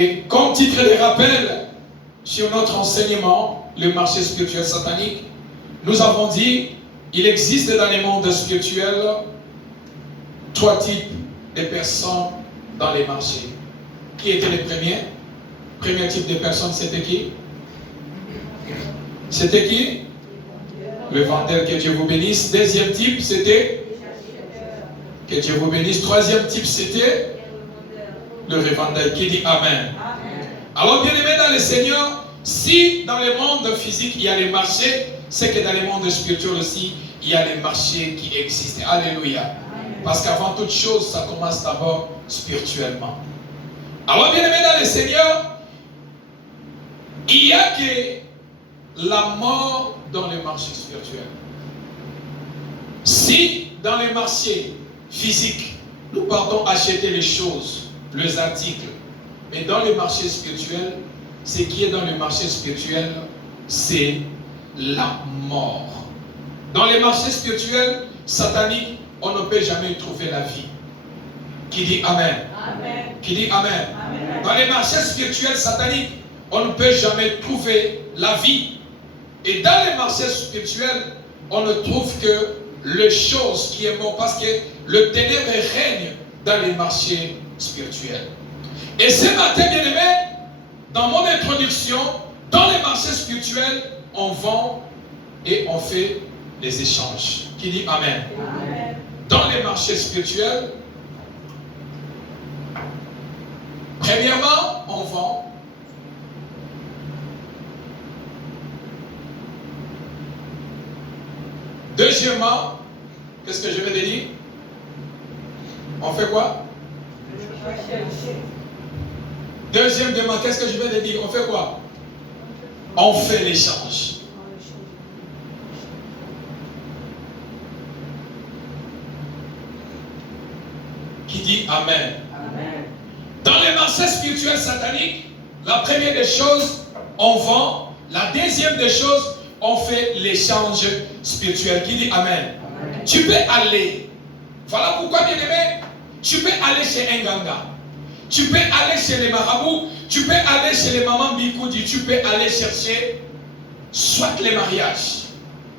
Et comme titre de rappel sur notre enseignement, le marché spirituel satanique, nous avons dit il existe dans les mondes spirituels 3 types de personnes dans les marchés. Qui étaient les premiers? Premier type de personnes, c'était qui? C'était qui? Le vendeur, que Dieu vous bénisse. Deuxième type, c'était? Que Dieu vous bénisse. Troisième type, c'était? Le revendeur. Qui dit Amen? Alors, bien aimé dans le Seigneur, si dans le monde physique il y a les marchés, c'est que dans le monde spirituel aussi, il y a les marchés qui existent. Alléluia. Parce qu'avant toute chose, ça commence d'abord spirituellement. Alors, bien aimé dans le Seigneur, il y a que la mort dans les marchés spirituels. Si dans les marchés physiques, nous partons acheter les choses, les articles, mais dans les marchés spirituels, ce qui est dans le marché spirituel, c'est la mort. Dans les marchés spirituels sataniques, on ne peut jamais trouver la vie. Qui dit Amen? Amen. Qui dit Amen? Amen. Dans les marchés spirituels sataniques, on ne peut jamais trouver la vie. Et dans les marchés spirituels, on ne trouve que les choses qui est mort, parce que le ténèbre règne dans les marchés spirituels. Et ce matin, bien aimé, dans mon introduction, dans les marchés spirituels, on vend et on fait des échanges. Qui dit Amen? Amen. Dans les marchés spirituels, premièrement, on vend. Deuxièmement, qu'est-ce que je vais te dire? On fait quoi? Deuxièmement, qu'est-ce que je vais te dire? On fait quoi? On fait l'échange. Qui dit Amen? Amen. Dans les marchés spirituels sataniques, la première des choses, on vend. La deuxième des choses, on fait l'échange spirituel. Qui dit Amen? Amen. Tu peux aller. Voilà pourquoi, bien aimé, tu peux aller chez un ganga. Tu peux aller chez les marabouts. Tu peux aller chez les mamans Bikoudi. Tu peux aller chercher soit les mariages,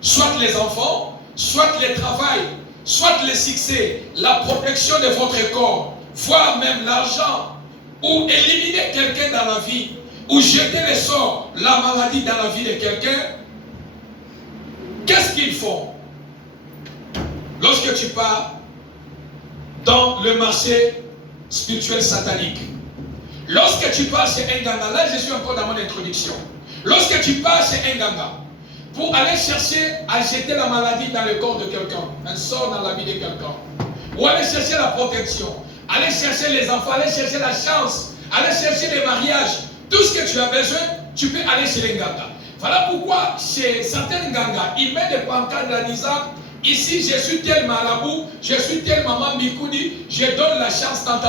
soit les enfants, soit le travail, soit le succès, la protection de votre corps, voire même l'argent, ou éliminer quelqu'un dans la vie, ou jeter le sort, la maladie dans la vie de quelqu'un. Qu'est-ce qu'ils font? Lorsque tu pars dans le marché spirituel satanique, lorsque tu pars chez un ganga, là je suis encore dans mon introduction, lorsque tu pars chez un ganga, pour aller chercher à jeter la maladie dans le corps de quelqu'un, un sort dans la vie de quelqu'un, ou aller chercher la protection, aller chercher les enfants, aller chercher la chance, aller chercher les mariages, tout ce que tu as besoin, tu peux aller chez les gangas. Voilà pourquoi chez certains gangas, ils mettent des pancartes en disant ici je suis tel marabout, je suis tel maman Mikoudi, je donne la chance tant.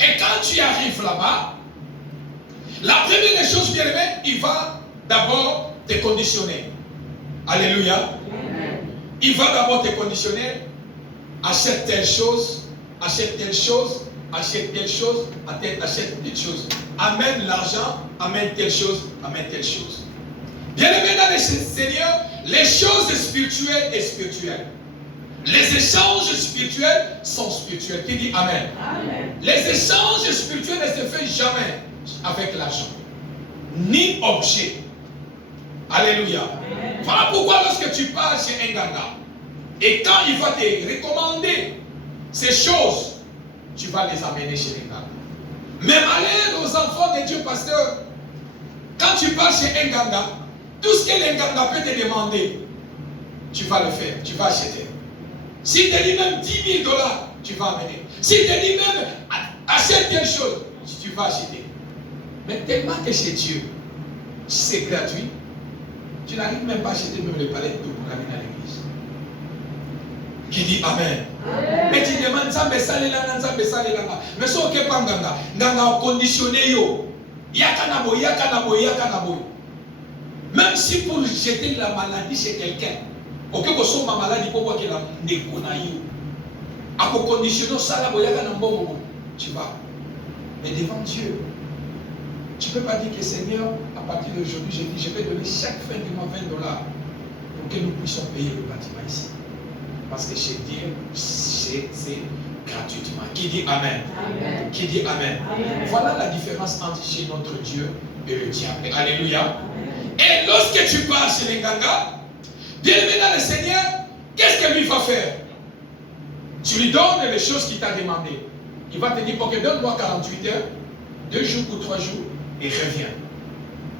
Et quand tu arrives là-bas, la première des choses bien aimées, il va d'abord te conditionner. Alléluia. Il va d'abord te conditionner. Achète telle chose, achète telle chose, achète telle chose, achète telle chose. Amène l'argent, amène telle chose, amène telle chose. Bien aimé dans le Seigneur, les choses spirituelles et spirituelles. Les échanges spirituels sont spirituels. Qui dit Amen? Amen. Les échanges spirituels ne se font jamais avec l'argent, ni objet. Alléluia. Amen. Voilà pourquoi lorsque tu pars chez un ganga, et quand il va te recommander ces choses, tu vas les amener chez les ganga. Mais malheur aux enfants de Dieu, pasteur, quand tu pars chez un ganga, tout ce que les ganga peut te demander, tu vas le faire, tu vas acheter. S'il te dit même $10 000, tu vas amener. S'il te dit même achète quelque chose, tu vas acheter. Mais tellement que chez Dieu, c'est gratuit, tu n'arrives même pas à acheter même le palais pour amener à l'église. Qui dit Amen. Amen. Mais tu demandes ça, mais ça, mais ça, ok, pas nganga conditionné yo. Yakanabo. Même si pour jeter la maladie chez quelqu'un, ok, que soit ma maladie pour voir qu'il a négonaïo. À conditionner ça, là, tu vas. Mais devant Dieu, Tu ne peux pas dire que Seigneur, à partir d'aujourd'hui, j'ai dit, je vais donner chaque fin du mois $20 pour que nous puissions payer le bâtiment ici. Parce que chez Dieu, c'est gratuitement. Qui dit Amen? Amen. Qui dit Amen? Amen. Voilà la différence entre chez notre Dieu et le diable. Alléluia. Amen. Et lorsque tu pars chez les Nganga, bien-aimé dans le Seigneur, qu'est-ce que lui va faire? Tu lui donnes les choses qu'il t'a demandé. Il va te dire, ok, donne-moi 48 heures, 2 jours ou 3 jours, et reviens.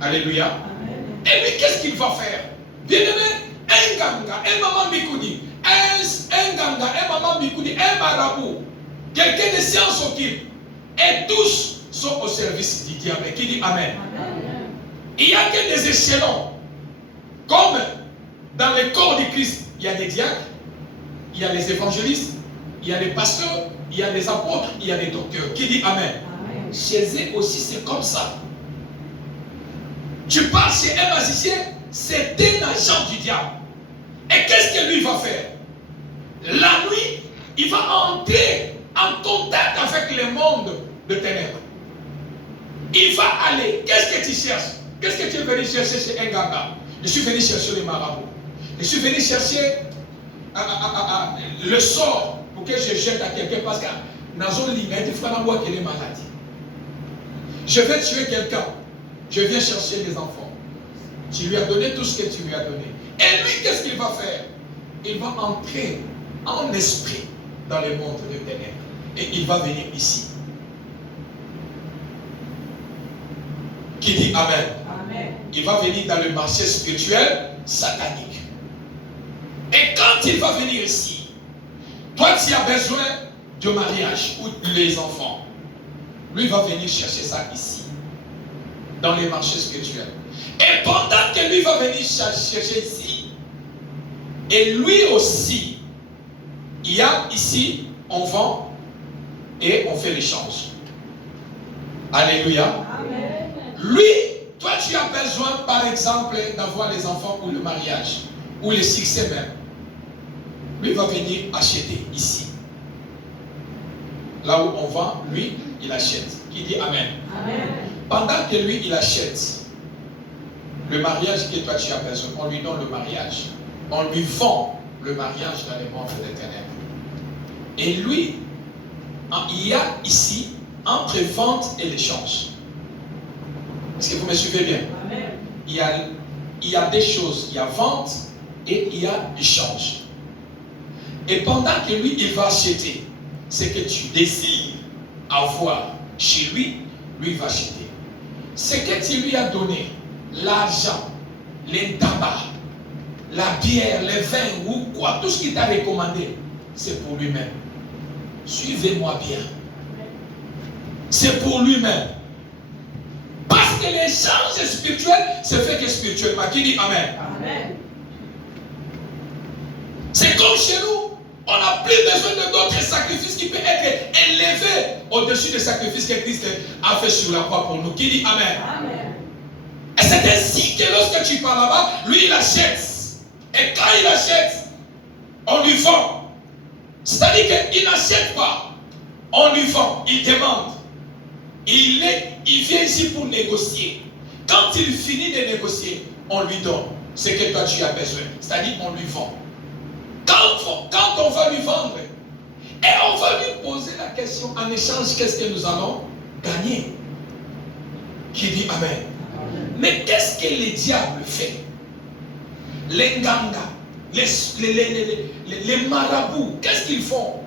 Alléluia. Amen. Et lui, qu'est-ce qu'il va faire? Bien-aimé, un Nganga, un maman Bikoudi, un Nganga, un maman Bikoudi, un marabout, quelqu'un de science occulte, et tous sont au service du diable. Qui dit Amen? Amen. Il n'y a que des échelons. Comme dans le corps du Christ, il y a des diacres, il y a les évangélistes, il y a les pasteurs, il y a les apôtres, il y a les docteurs. Qui dit Amen? Amen. Chez eux aussi, c'est comme ça. Tu pars chez un magicien, c'est un agent du diable. Et qu'est-ce que lui va faire? La nuit, il va entrer en contact avec le monde de ténèbres. Il va aller. Qu'est-ce que tu cherches? Qu'est-ce que tu es venu chercher chez un Nganga? Je suis venu chercher les marabouts. Je suis venu chercher le sort pour que je jette à quelqu'un parce que je vais tuer quelqu'un. Je viens chercher des enfants. Tu lui as donné tout ce que tu lui as donné. Et lui, qu'est-ce qu'il va faire? Il va entrer en esprit dans le monde de ténèbres. Et il va venir ici. Qui dit Amen? Amen. Il va venir dans le marché spirituel satanique. Et quand il va venir ici, toi tu as besoin de mariage ou les enfants. Lui va venir chercher ça ici, dans les marchés spirituels. Et pendant que lui va venir chercher ici, et lui aussi, il y a ici, on vend et on fait l'échange. Alléluia. Amen. Lui, toi tu as besoin par exemple d'avoir les enfants ou le mariage, ou le succès même. Lui va venir acheter ici. Là où on vend, lui, il achète. Qui dit Amen? Amen. Pendant que lui, il achète le mariage que toi tu as besoin, on lui donne le mariage. On lui vend le mariage dans les mondes des ténèbres. Et lui, il y a ici, entre vente et l'échange. Est-ce que vous me suivez bien? Amen. Il y a des choses. Il y a vente et il y a échange. Et pendant que lui, il va acheter ce que tu désires avoir chez lui, lui va acheter. Ce que tu lui as donné, l'argent, les tabacs, la bière, les vins ou quoi, tout ce qu'il t'a recommandé, c'est pour lui-même. Suivez-moi bien. C'est pour lui-même. Parce que l'échange spirituel se fait que spirituellement. Qui dit Amen? Amen. C'est comme chez nous. On n'a plus besoin de d'autres sacrifices qui peuvent être élevés au-dessus des sacrifices que Christ a fait sur la croix pour nous. Qui dit Amen? Amen. Et c'est ainsi que lorsque tu pars là-bas, lui il achète. Et quand il achète, on lui vend. C'est-à-dire qu'il n'achète pas. On lui vend, il demande. Il vient ici pour négocier. Quand il finit de négocier, on lui donne ce que toi tu as besoin. C'est-à-dire qu'on lui vend. Quand on va lui vendre, et on va lui poser la question en échange, qu'est-ce que nous allons gagner? Qui dit Amen. Amen. Mais qu'est-ce que le diable fait? Les Nganga, les marabouts, qu'est-ce qu'ils font?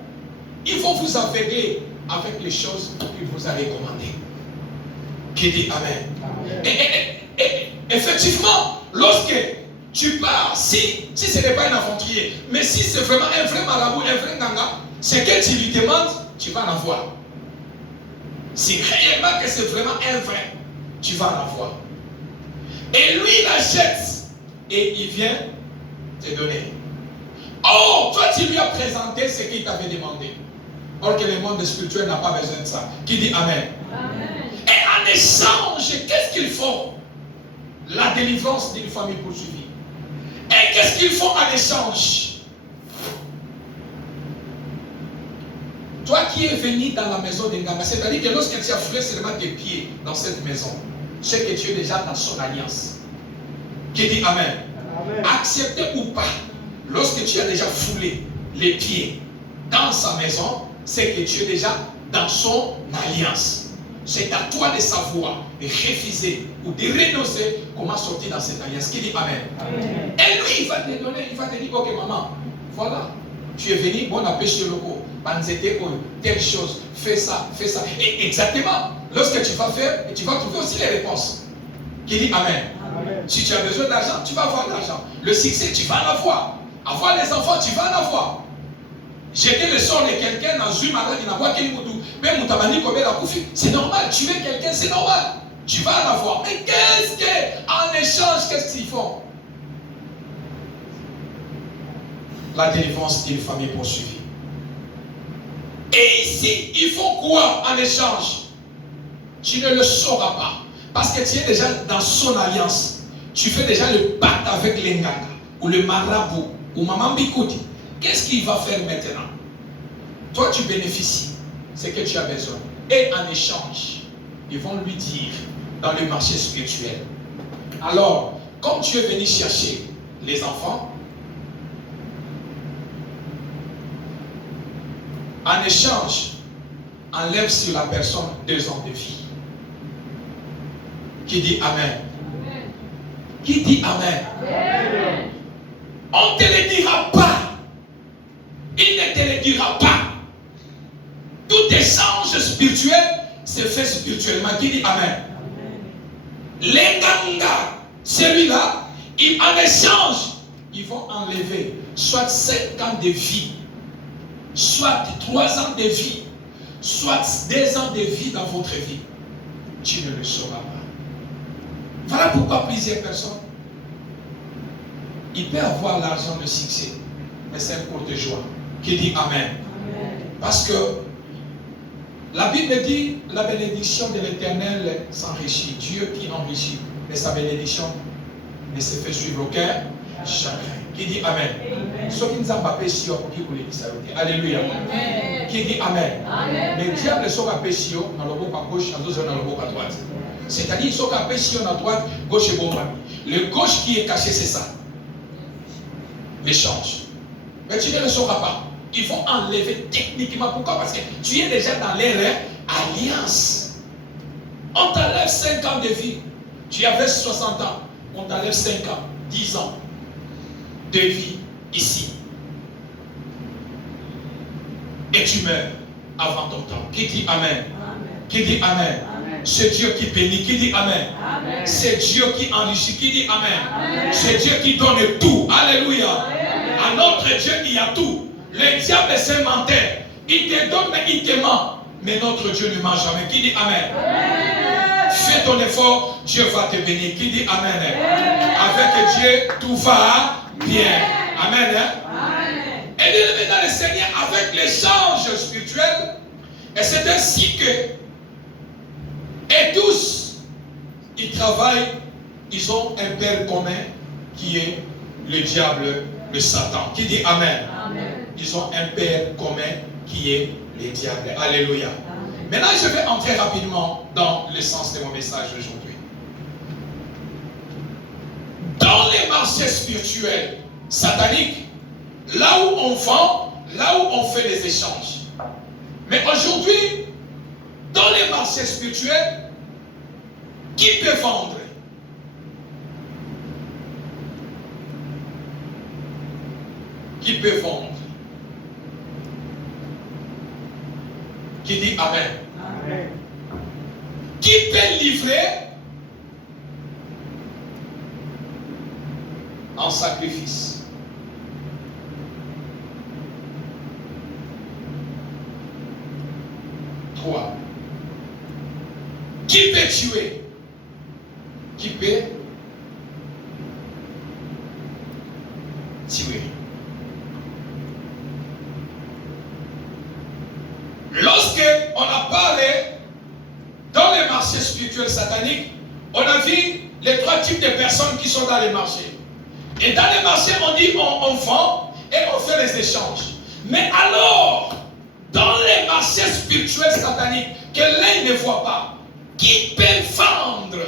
Ils vont vous aveugler avec les choses qu'il vous a recommandées. Qui dit Amen. Amen. Et effectivement, lorsque tu pars, si ce n'est pas un aventurier, mais si c'est vraiment un vrai marabout, un vrai Nganga, ce que tu lui demandes, tu vas en avoir. Si réellement que c'est vraiment un vrai, tu vas en avoir. Et lui, il achète et il vient te donner. Oh, toi, tu lui as présenté ce qu'il t'avait demandé. Or que le monde spirituel n'a pas besoin de ça. Qui dit Amen. Amen. Et en échange, qu'est-ce qu'ils font? La délivrance d'une famille poursuivie. Et qu'est-ce qu'ils font en échange? Toi qui es venu dans la maison de Nganga, c'est-à-dire que lorsque tu as foulé seulement tes pieds dans cette maison, c'est que tu es déjà dans son alliance. Qui dit Amen. Amen. Accepter ou pas, lorsque tu as déjà foulé les pieds dans sa maison, c'est que tu es déjà dans son alliance. C'est à toi de savoir, de refuser ou de renoncer comment sortir dans cette alliance. Qui dit Amen. Amen. Et lui, il va te donner, il va te dire, ok maman, voilà, tu es venu, bon, on a pêché le coup, telle chose, fais ça, fais ça. Et exactement, lorsque tu vas faire, tu vas trouver aussi les réponses. Qui dit Amen. Amen. Si tu as besoin d'argent, tu vas avoir l'argent. Le succès, tu vas en avoir. Avoir les enfants, tu vas en avoir. Jeter le sort de quelqu'un dans une maladie, c'est normal, tu veux quelqu'un, c'est normal. Tu vas en avoir. Mais qu'est-ce qu'en échange, qu'est-ce qu'ils font? La délivrance d'une famille poursuivie. Et ici, ils font quoi en échange? Tu ne le sauras pas. Parce que tu es déjà dans son alliance. Tu fais déjà le pacte avec l'Enganga, ou le marabout, ou Maman Bikoudi. Qu'est-ce qu'il va faire maintenant? Toi, tu bénéficies. C'est que tu as besoin. Et en échange, ils vont lui dire dans le marché spirituel. Alors, comme tu es venu chercher les enfants, en échange, enlève sur la personne 2 ans de vie. Qui dit Amen? Amen. Qui dit Amen? Amen. On ne te le dira pas. Il ne te le dira pas. Tout échange spirituel se fait spirituellement. Qui dit Amen? L'Enganga, celui-là, en échange, ils vont enlever soit 5 ans de vie, soit 3 ans de vie, soit 2 ans de vie dans votre vie. Tu ne le sauras pas. Voilà pourquoi plusieurs personnes, ils peuvent avoir l'argent, le succès, mais c'est un cours de joie. Qui dit Amen. Amen. Parce que la Bible dit la bénédiction de l'Éternel s'enrichit. Dieu qui enrichit, mais sa bénédiction ne se fait suivre aucun chacun. Qui dit Amen. Ceux qui nous ont pas péché, alléluia. Amen. Qui dit Amen. Amen. Le diable sont à péché dans le bord à gauche, dans le bord à droite. C'est-à-dire qu'ils sont à péché à droite, gauche et bon. Le gauche qui est caché, c'est ça. L'échange. Mais tu ne le sauras pas. Ils vont enlever techniquement. Pourquoi? Parce que tu es déjà dans leur alliance. On t'enlève 5 ans de vie. Tu avais 60 ans. On t'enlève 5 ans, 10 ans de vie ici. Et tu meurs avant ton temps. Qui dit Amen? Amen. Qui dit Amen? Amen. C'est Dieu qui bénit. Qui dit Amen? Amen. C'est Dieu qui enrichit. Qui dit Amen? Amen. C'est Dieu qui donne tout. Alléluia. Amen. À notre Dieu, il y a tout. Le diable est un menteur. Il te donne, mais il te ment. Mais notre Dieu ne ment jamais. Qui dit Amen? Amen. Fais ton effort, Dieu va te bénir. Qui dit Amen? Amen. Avec Dieu, tout va bien. Amen. Amen. Et bien dans le Seigneur, avec l'échange spirituel, et c'est ainsi que, et tous, ils travaillent, ils ont un père commun qui est le diable, le Satan. Qui dit Amen? Amen. Ils ont un père commun qui est le diable. Alléluia. Amen. Maintenant, je vais entrer rapidement dans l'essence de mon message aujourd'hui. Dans les marchés spirituels sataniques, là où on vend, là où on fait les échanges. Mais aujourd'hui, dans les marchés spirituels, qui peut vendre? Qui peut vendre? Qui dit Amen. Amen. Qui peut livrer en sacrifice? Trois. Qui peut tuer? Qui peut tuer? Lorsque on a parlé dans les marchés spirituels sataniques, on a vu les 3 types de personnes qui sont dans les marchés. Et dans les marchés, on dit on vend et on fait les échanges. Mais alors, dans les marchés spirituels sataniques, que l'un ne voit pas, qui peut vendre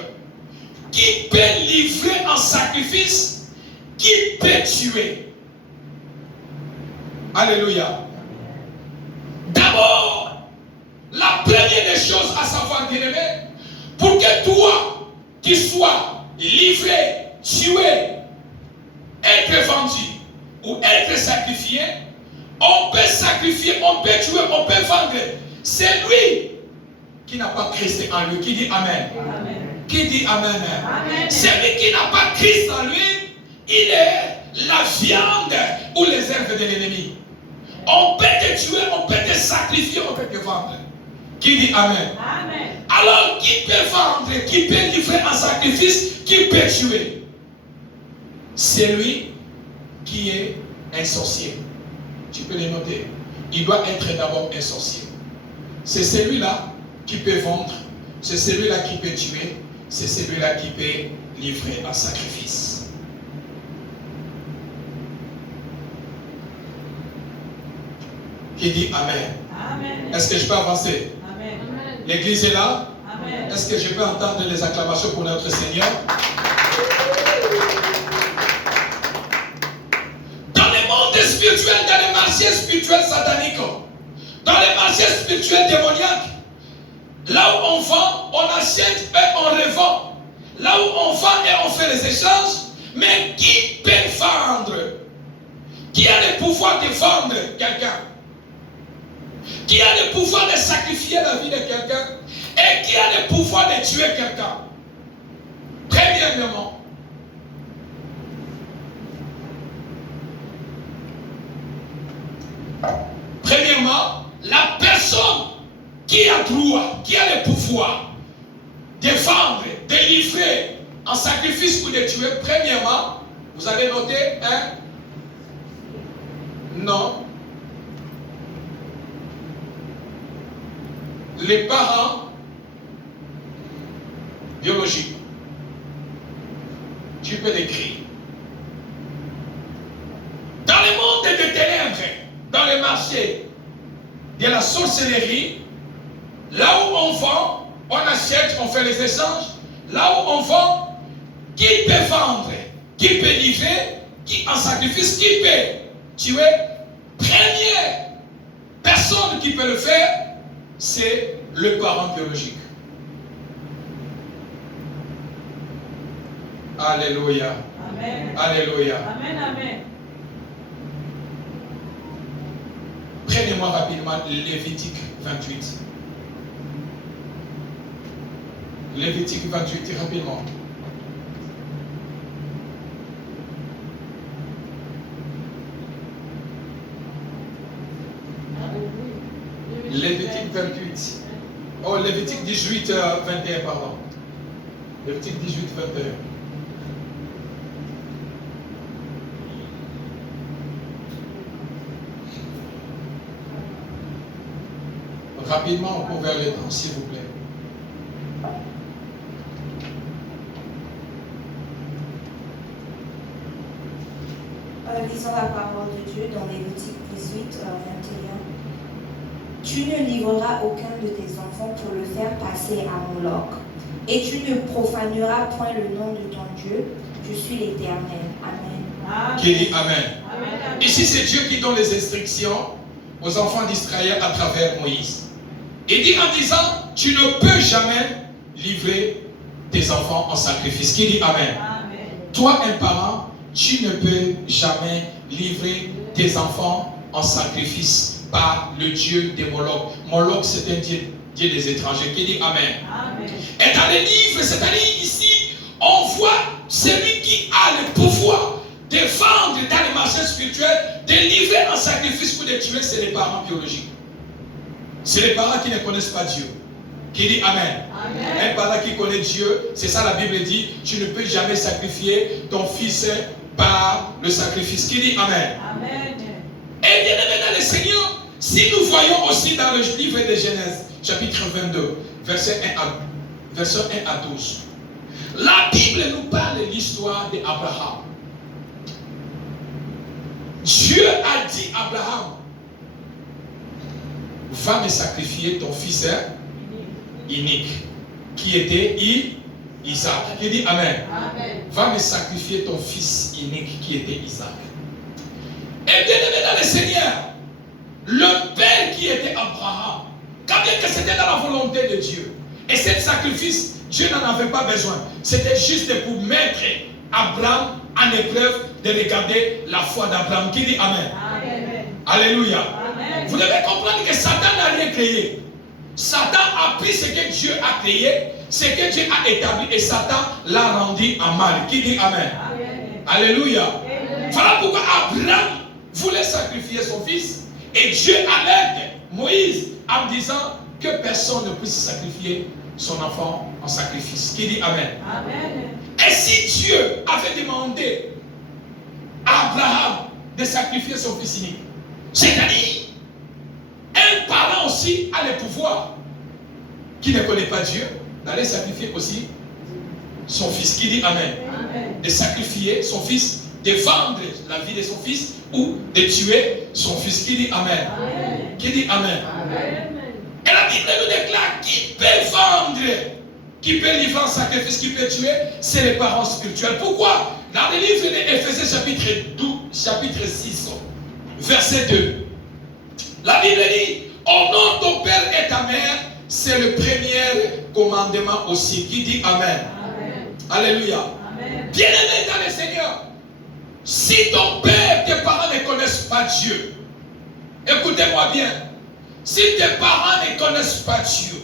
qui peut livrer en sacrifice, qui peut tuer. Alléluia. D'abord, la première des choses à savoir, bien-aimé, pour que toi, qui sois livré, tué, être vendu ou être sacrifié, on peut sacrifier, on peut tuer, on peut vendre. C'est lui qui n'a pas Christ en lui. Qui dit Amen? Amen. Qui dit Amen? Amen. Celui qui n'a pas Christ en lui, il est la viande ou les herbes de l'ennemi. On peut te tuer, on peut te sacrifier, on peut te vendre. Qui dit Amen? Amen. Alors, qui peut vendre, qui peut livrer un sacrifice, qui peut tuer? C'est lui qui est un sorcier. Tu peux le noter. Il doit être d'abord un sorcier. C'est celui-là qui peut vendre, c'est celui-là qui peut tuer, c'est celui-là qui peut livrer un sacrifice. Qui dit Amen? Amen. Est-ce que je peux avancer? Amen. L'église est là? Amen. Est-ce que je peux entendre les acclamations pour notre Seigneur? Dans le monde spirituel, dans les marchés spirituels sataniques, dans les marchés spirituels démoniaques, là où on vend, on achète et on revend. Là où on vend et on fait les échanges, mais qui peut vendre? Qui a le pouvoir de vendre quelqu'un? Qui a le pouvoir de sacrifier la vie de quelqu'un? Et qui a le pouvoir de tuer quelqu'un? Premièrement, la personne qui a droit, qui a le pouvoir de vendre, de livrer en sacrifice ou de tuer, premièrement, vous avez noté un non. Les parents biologiques. Tu peux l'écrire. Dans le monde des ténèbres, dans les marchés de la sorcellerie, là où on vend, on achète, on fait les échanges. Là où on vend, qui peut vendre, qui peut livrer, qui en sacrifice, qui peut tuer. Première personne qui peut le faire, c'est le parent biologique. Alléluia. Amen. Alléluia. Amen, amen. Prenez-moi rapidement Lévitique 28. Lévitique 28, rapidement. Lévitique 28. Oh, Lévitique 18, 21, pardon. Lévitique 18, 21. Rapidement, on peut vers les temps, s'il vous plaît. Lisons la parole de Dieu dans Lévitique 18, 21. Tu ne livreras aucun de tes enfants pour le faire passer à Moloch, et tu ne profaneras point le nom de ton Dieu. Je suis l'Éternel. Amen. Amen. Qui dit Amen. Amen. Ici, c'est Dieu qui donne les instructions aux enfants d'Israël à travers Moïse. Il dit en disant, tu ne peux jamais livrer tes enfants en sacrifice. Qui dit Amen. Amen. Toi, un parent, tu ne peux jamais livrer tes enfants en sacrifice par le Dieu de Moloch. Moloch, c'est un Dieu des étrangers. Qui dit Amen. Amen. Et dans les livres, c'est-à-dire ici, on voit celui qui a le pouvoir de vendre dans les marchés spirituels, de livrer en sacrifice pour les tuer, c'est les parents biologiques. C'est les parents qui ne connaissent pas Dieu. Qui dit Amen. Amen. Un parent qui connaît Dieu, c'est ça la Bible dit, tu ne peux jamais sacrifier ton fils par le sacrifice. Qui dit Amen. Amen. Et bien aimé dans le Seigneur, si nous voyons aussi dans le livre de Genèse, chapitre 22, verset 1 à 12, la Bible nous parle de l'histoire d'Abraham. Dieu a dit à Abraham, va me sacrifier ton fils unique, qui était Isaac. Qui dit Amen. Amen. Va me sacrifier ton fils unique qui était Isaac. Et bien aimé dans le Seigneur, le père qui était Abraham, quand bien que c'était dans la volonté de Dieu, et ce sacrifice, Dieu n'en avait pas besoin. C'était juste pour mettre Abraham en épreuve de regarder la foi d'Abraham. Qui dit Amen. Amen. Alléluia. Amen. Vous devez comprendre que Satan n'a rien créé. Satan a pris ce que Dieu a créé, ce que Dieu a établi, et Satan l'a rendu en mal. Qui dit Amen. Amen. Alléluia. Amen. Voilà pourquoi Abraham voulait sacrifier son fils, et Dieu alerte Moïse en disant que personne ne puisse sacrifier son enfant en sacrifice. Qui dit Amen. Amen. Et si Dieu avait demandé à Abraham de sacrifier son fils unique, c'est-à-dire un parent aussi a le pouvoir, qui ne connaît pas Dieu, d'aller sacrifier aussi son fils. Qui dit Amen. Amen. De sacrifier son fils, de vendre la vie de son fils ou de tuer son fils. Qui dit Amen. Amen. Qui dit Amen. Amen. Et la Bible nous déclare qui peut vendre, qui peut livrer un sacrifice, qui peut tuer, c'est les parents spirituels. Pourquoi? Dans le livre d'Éphésiens chapitre 6, verset 2, la Bible dit, honore ton père et ta mère, c'est le premier commandement aussi. Qui dit Amen. Amen. Alléluia. Amen. Bien-aimé dans le Seigneur, si ton père, tes parents ne connaissent pas Dieu, écoutez-moi bien, si tes parents ne connaissent pas Dieu,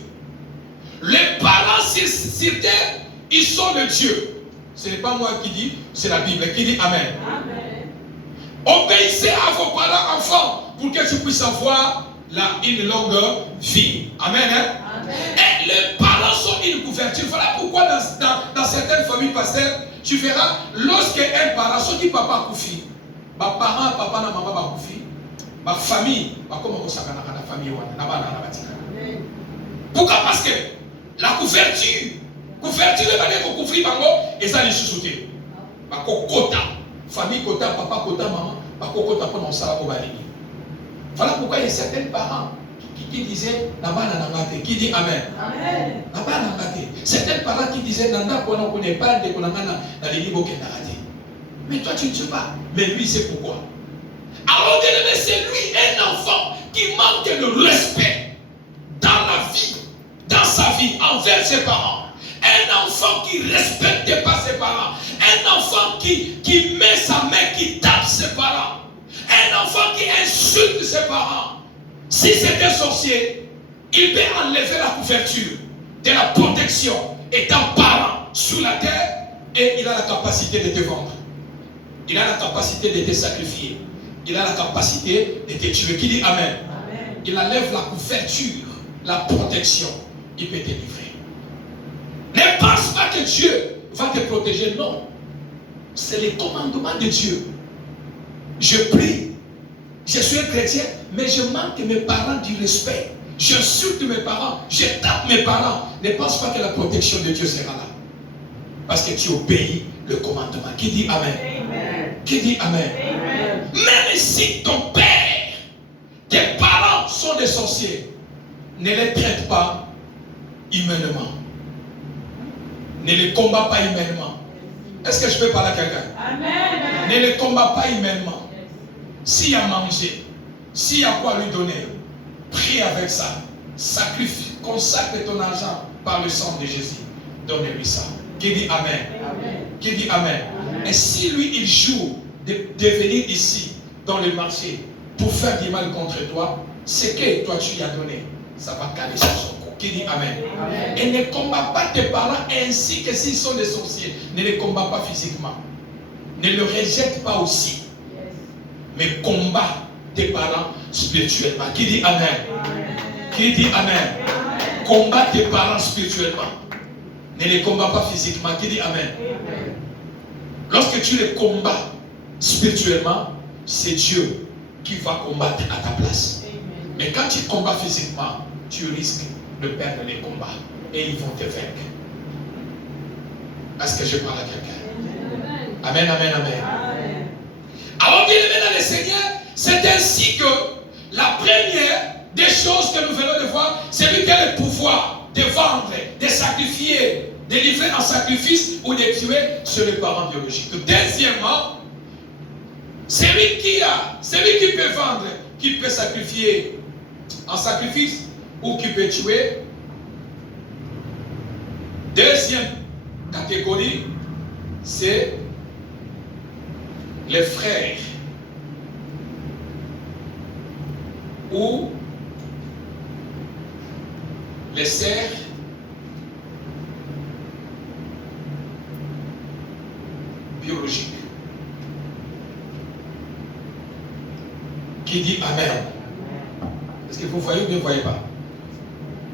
les parents sur terre, ils sont de Dieu. Ce n'est pas moi qui dis, c'est la Bible qui dit Amen. Amen. Obéissez à vos parents enfants pour que tu puisses avoir une longue vie. Amen. Hein? Amen. Et les parents sont une couverture. Voilà pourquoi dans certaines familles, pasteur, tu verras, lorsque un parent, ceux qui papa koufi, ma parent, papa, na maman, ma koufi, ma famille, comment on s'appelle la famille, Amen. pourquoi? Parce que la couverture de manière qu'on couvre bango, et ça les sous-soutés. Ma kota, famille kota, papa kota, maman, ma kota pour non ça la. Voilà pourquoi il y a certains parents qui disaient qui dit Amen. Amen. Certains parents qui disaient Nanda qu'on ne connaît pas de qu'on a mais toi tu ne sais pas. Mais lui c'est pourquoi. Alors c'est lui un enfant qui manque le respect dans la vie, dans sa vie envers ses parents. Un enfant qui ne respecte pas ses parents. Un enfant qui met sa main, qui tape ses parents. Un enfant qui insulte ses parents. Si c'est un sorcier, il peut enlever la couverture de la protection étant parent sur la terre et il a la capacité de te vendre. Il a la capacité de te sacrifier. Il a la capacité de te tuer. Qui dit Amen. Amen. Il enlève la couverture, la protection. Il peut te livrer. Ne pense pas que Dieu va te protéger. Non. C'est le commandement de Dieu. Je prie. Je suis un chrétien, mais je manque mes parents du respect. J'insulte mes parents. Je tape mes parents. Ne pense pas que la protection de Dieu sera là. Parce que tu obéis le commandement. Qui dit Amen. Amen. Qui dit Amen. Amen. Même si ton père, tes parents sont des sorciers, ne les traite pas humainement. Ne les combat pas humainement. Est-ce que je peux parler à quelqu'un? Amen. Ne les combat pas humainement. S'il y a manger, s'il y a quoi lui donner, prie avec ça. Sacrifie, consacre ton argent par le sang de Jésus. Donne-lui ça. Qui dit Amen. Amen. Qui dit Amen. Amen. Et si lui, il joue de venir ici, dans le marché, pour faire du mal contre toi, ce que toi tu lui as donné, ça va caler sur son cou. Qui dit Amen. Amen. Et ne combat pas tes parents ainsi que s'ils sont des sorciers. Ne les combat pas physiquement. Ne le rejette pas aussi. Yes. Mais combat tes parents spirituellement. Qui dit Amen. Amen. Qui dit Amen. Amen. Combat tes parents spirituellement. Ne les combats pas physiquement. Qui dit Amen. Amen. Lorsque tu les combats spirituellement, c'est Dieu qui va combattre à ta place. Amen. Mais quand tu combats physiquement, tu risques de perdre les combats et ils vont te vaincre. Est-ce que je parle à quelqu'un? Amen, amen, amen. Amen. Alors, bien aimé dans le Seigneur, c'est ainsi que la première des choses que nous venons de voir, c'est lui qui a le pouvoir de vendre, de sacrifier de livrer en sacrifice ou de tuer sur les parents biologiques. Deuxièmement, celui qui peut vendre, qui peut sacrifier en sacrifice ou qui peut tuer. Deuxième catégorie, c'est les frères ou les sœurs biologiques. Qui dit Amen? Est-ce que vous voyez ou bien vous ne voyez pas?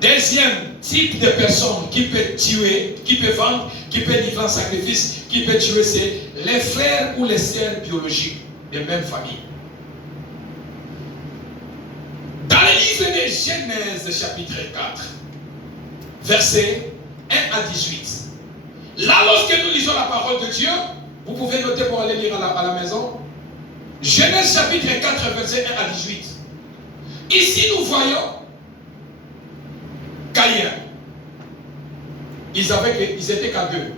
Deuxième type de personne qui peut tuer, qui peut vendre, qui peut livrer en sacrifice, qui peut tuer, c'est les frères ou les sœurs biologiques de même famille. Dans le livre de Genèse chapitre 4, versets 1 à 18. Là, lorsque nous lisons la parole de Dieu, vous pouvez noter pour aller lire à la maison. Genèse chapitre 4, versets 1 à 18. Ici, nous voyons Caïn. Ils étaient qu'à deux.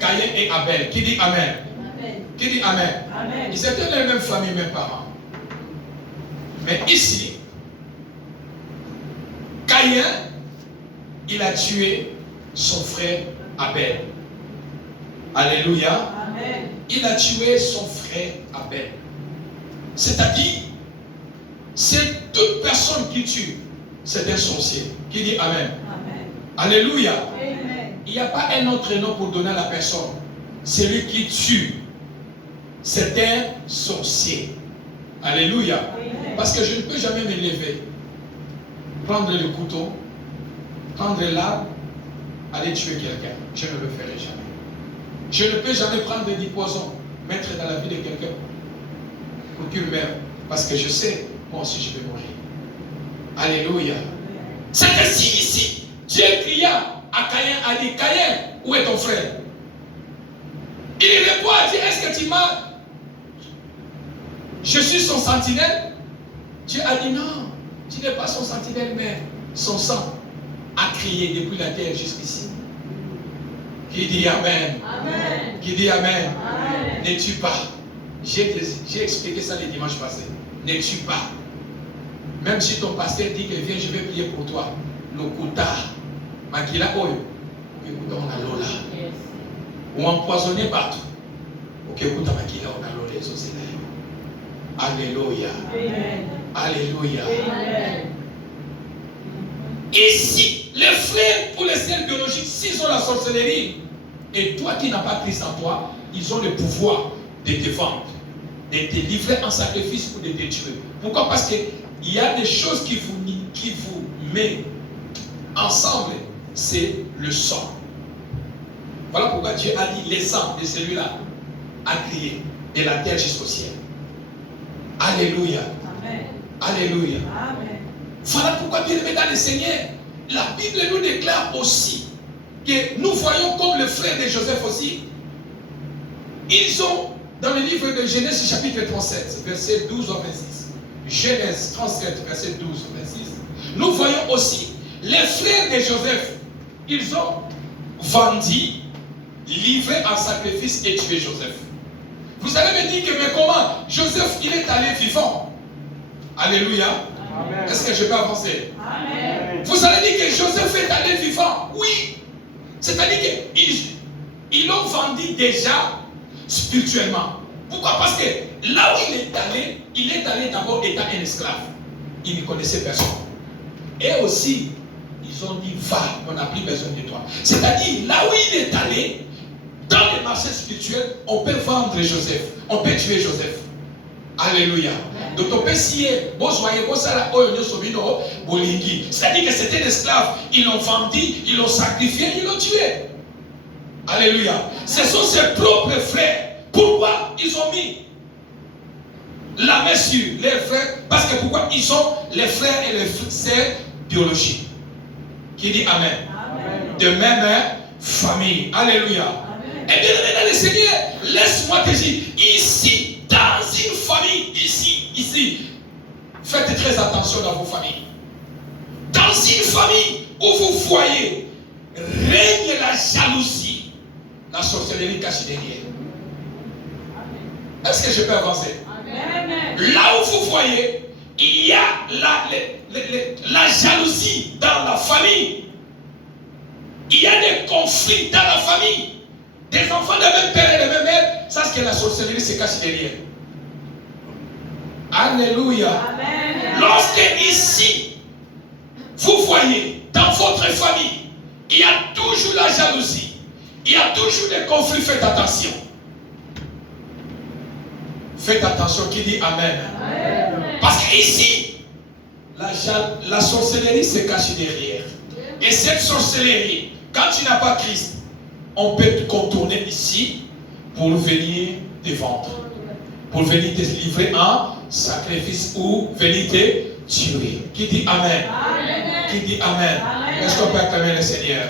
Caïn et Abel. Qui dit Amen? Amen. Qui dit Amen? Amen. Ils étaient de la même famille, même parents. Mais ici, Caïn, il a tué son frère Abel. Alléluia. Amen. Il a tué son frère Abel. C'est-à-dire, c'est toute personne qui tue, c'est un sorcier. Qui dit Amen? Amen. Alléluia. Amen. Il n'y a pas un autre nom pour donner à la personne. Celui qui tue, c'est un sorcier. Alléluia. Amen. Parce que je ne peux jamais me lever, prendre le couteau, prendre l'arme, aller tuer quelqu'un. Je ne le ferai jamais. Je ne peux jamais prendre du poison, mettre dans la vie de quelqu'un pour qu'il meure. Parce que je sais, moi aussi je vais mourir. Alléluia. C'est ainsi ici, Dieu cria à Caïn, a dit, Caïn, où est ton frère? Il répond à Dieu, est-ce que tu m'as... Je suis son sentinelle? Dieu a dit non, tu n'es pas son sentinelle, mais son sang a crié depuis la terre jusqu'ici. Qui dit Amen? Amen. Qui dit Amen? Amen. Ne tue pas. J'ai expliqué ça le dimanche passé. Ne tue pas. Même si ton pasteur dit que viens, je vais prier pour toi. Lokuta, makila oyo, okuta on a lola. Ou empoisonné partout. Okuta makila on a lola les osé. Alléluia. Alléluia. Ici, les frères ou les sœurs biologiques, s'ils ont la sorcellerie, et toi qui n'as pas Christ en toi, ils ont le pouvoir de te vendre, de te livrer en sacrifice ou de te tuer. Pourquoi? Parce qu'il y a des choses qui vous met ensemble, c'est le sang. Voilà pourquoi Dieu a dit les sangs de celui-là a crié de la terre jusqu'au ciel. Alléluia. Amen. Alléluia. Amen. Voilà pourquoi, bien aimé dans le Seigneur, la Bible nous déclare aussi que nous voyons comme le frère de Joseph aussi, ils ont, dans le livre de Genèse chapitre 37, verset 12 au 26, Genèse 37, verset 12 au 26, nous voyons aussi les frères de Joseph, ils ont vendu, livré en sacrifice et tué Joseph. Vous allez me dire que mais comment Joseph il est allé vivant? Alléluia. Amen. Est-ce que je peux avancer? Amen. Vous allez dire que Joseph est allé vivant? Oui. C'est-à-dire qu'ils l'ont vendu déjà spirituellement. Pourquoi? Parce que là où il est allé d'abord étant un esclave. Il ne connaissait personne. Et aussi, ils ont dit, va, on n'a plus besoin de toi. C'est-à-dire, là où il est allé, dans le marché spirituel, on peut vendre Joseph. On peut tuer Joseph. Alléluia. Donc on peut scier. C'est-à-dire que c'était un esclave. Ils l'ont vendu, ils l'ont sacrifié, ils l'ont tué. Alléluia. Ce sont ses propres frères. Pourquoi ils ont mis la main sur les frères? Parce que pourquoi ils sont les frères et les sœurs biologiques. Qui dit Amen. Amen. De même famille. Alléluia. Amen. Et bien dans le Seigneur, laisse-moi te dire, ici, dans une famille, ici, faites très attention dans vos familles. Dans une famille où vous voyez règne la jalousie, la sorcellerie cache derrière. Est-ce que je peux avancer? Amen. Là où vous voyez, il y a la jalousie dans la famille. Il y a des conflits dans la famille. Des enfants de même père et de même mère. Ça, c'est que la sorcellerie se cache derrière. Alléluia. Amen. Lorsque ici, vous voyez, dans votre famille, il y a toujours la jalousie. Il y a toujours des conflits. Faites attention. Faites attention. Qui dit Amen? Amen. Parce qu'ici, la sorcellerie se cache derrière. Et cette sorcellerie, quand tu n'as pas Christ, on peut te contourner ici pour venir te vendre. Pour venir te livrer en sacrifice ou venir te tuer. Qui dit Amen? Amen. Qui dit Amen? Amen. Est-ce qu'on peut acclamer le Seigneur?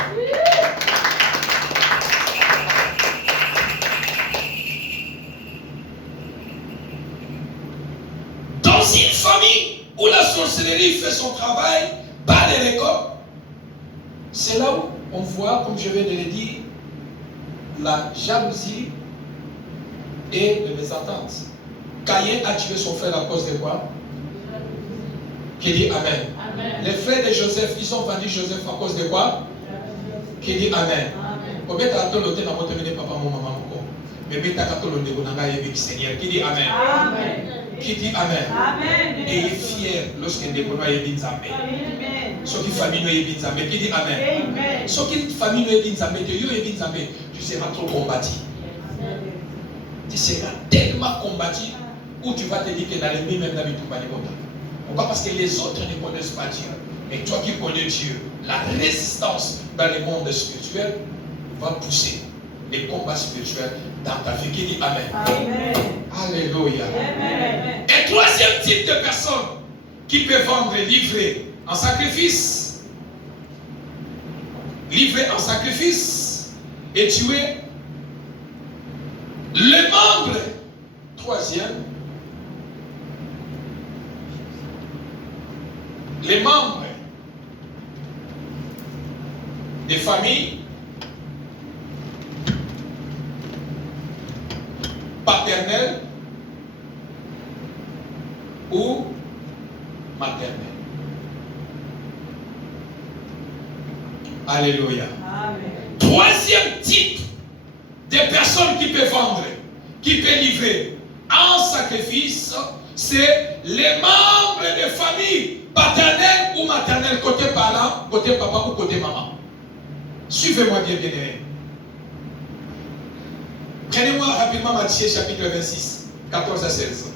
Dans une famille où la sorcellerie fait son travail, pas les récoltes, c'est là où on voit, comme je viens de le dire, la jalousie et les mésententes. Caïn a tué son frère à cause de quoi? Qui dit Amen. Amen. Les frères de Joseph, ils ont vendu Joseph à cause de quoi? Qui dit Amen. Amen. Seigneur. Qui dit Amen. Amen. Qui dit Amen. Amen. Et il est fier lorsqu'un démon est bien Zambé. Amen. Ce qui famille est bien Zambé. Qui dit Amen. Amen. Ce qui famille est bien Zambé, Dieu est bien Zambé. Tu seras trop combattu. Tu seras tellement combattu où tu vas te dire que dans les même dans pourquoi? Parce que les autres ne connaissent pas Dieu. Mais toi qui connais Dieu, la résistance dans le monde spirituel va pousser les combats spirituels dans ta vie. Qui dit Amen. Amen. Alléluia. Amen. Et troisième type de personne qui peut vendre, livrer en sacrifice. Livrer en sacrifice et tuer les membres. Troisième, les membres des familles paternelles ou maternelles. Alléluia. Amen. Troisième type de personnes qui peuvent vendre, qui peuvent livrer en sacrifice, c'est les membres de famille paternelle ou maternelle, côté parent, côté papa ou côté maman. Suivez-moi bien, bien aimé. Prenez-moi rapidement Matthieu chapitre 26, 14 à 16.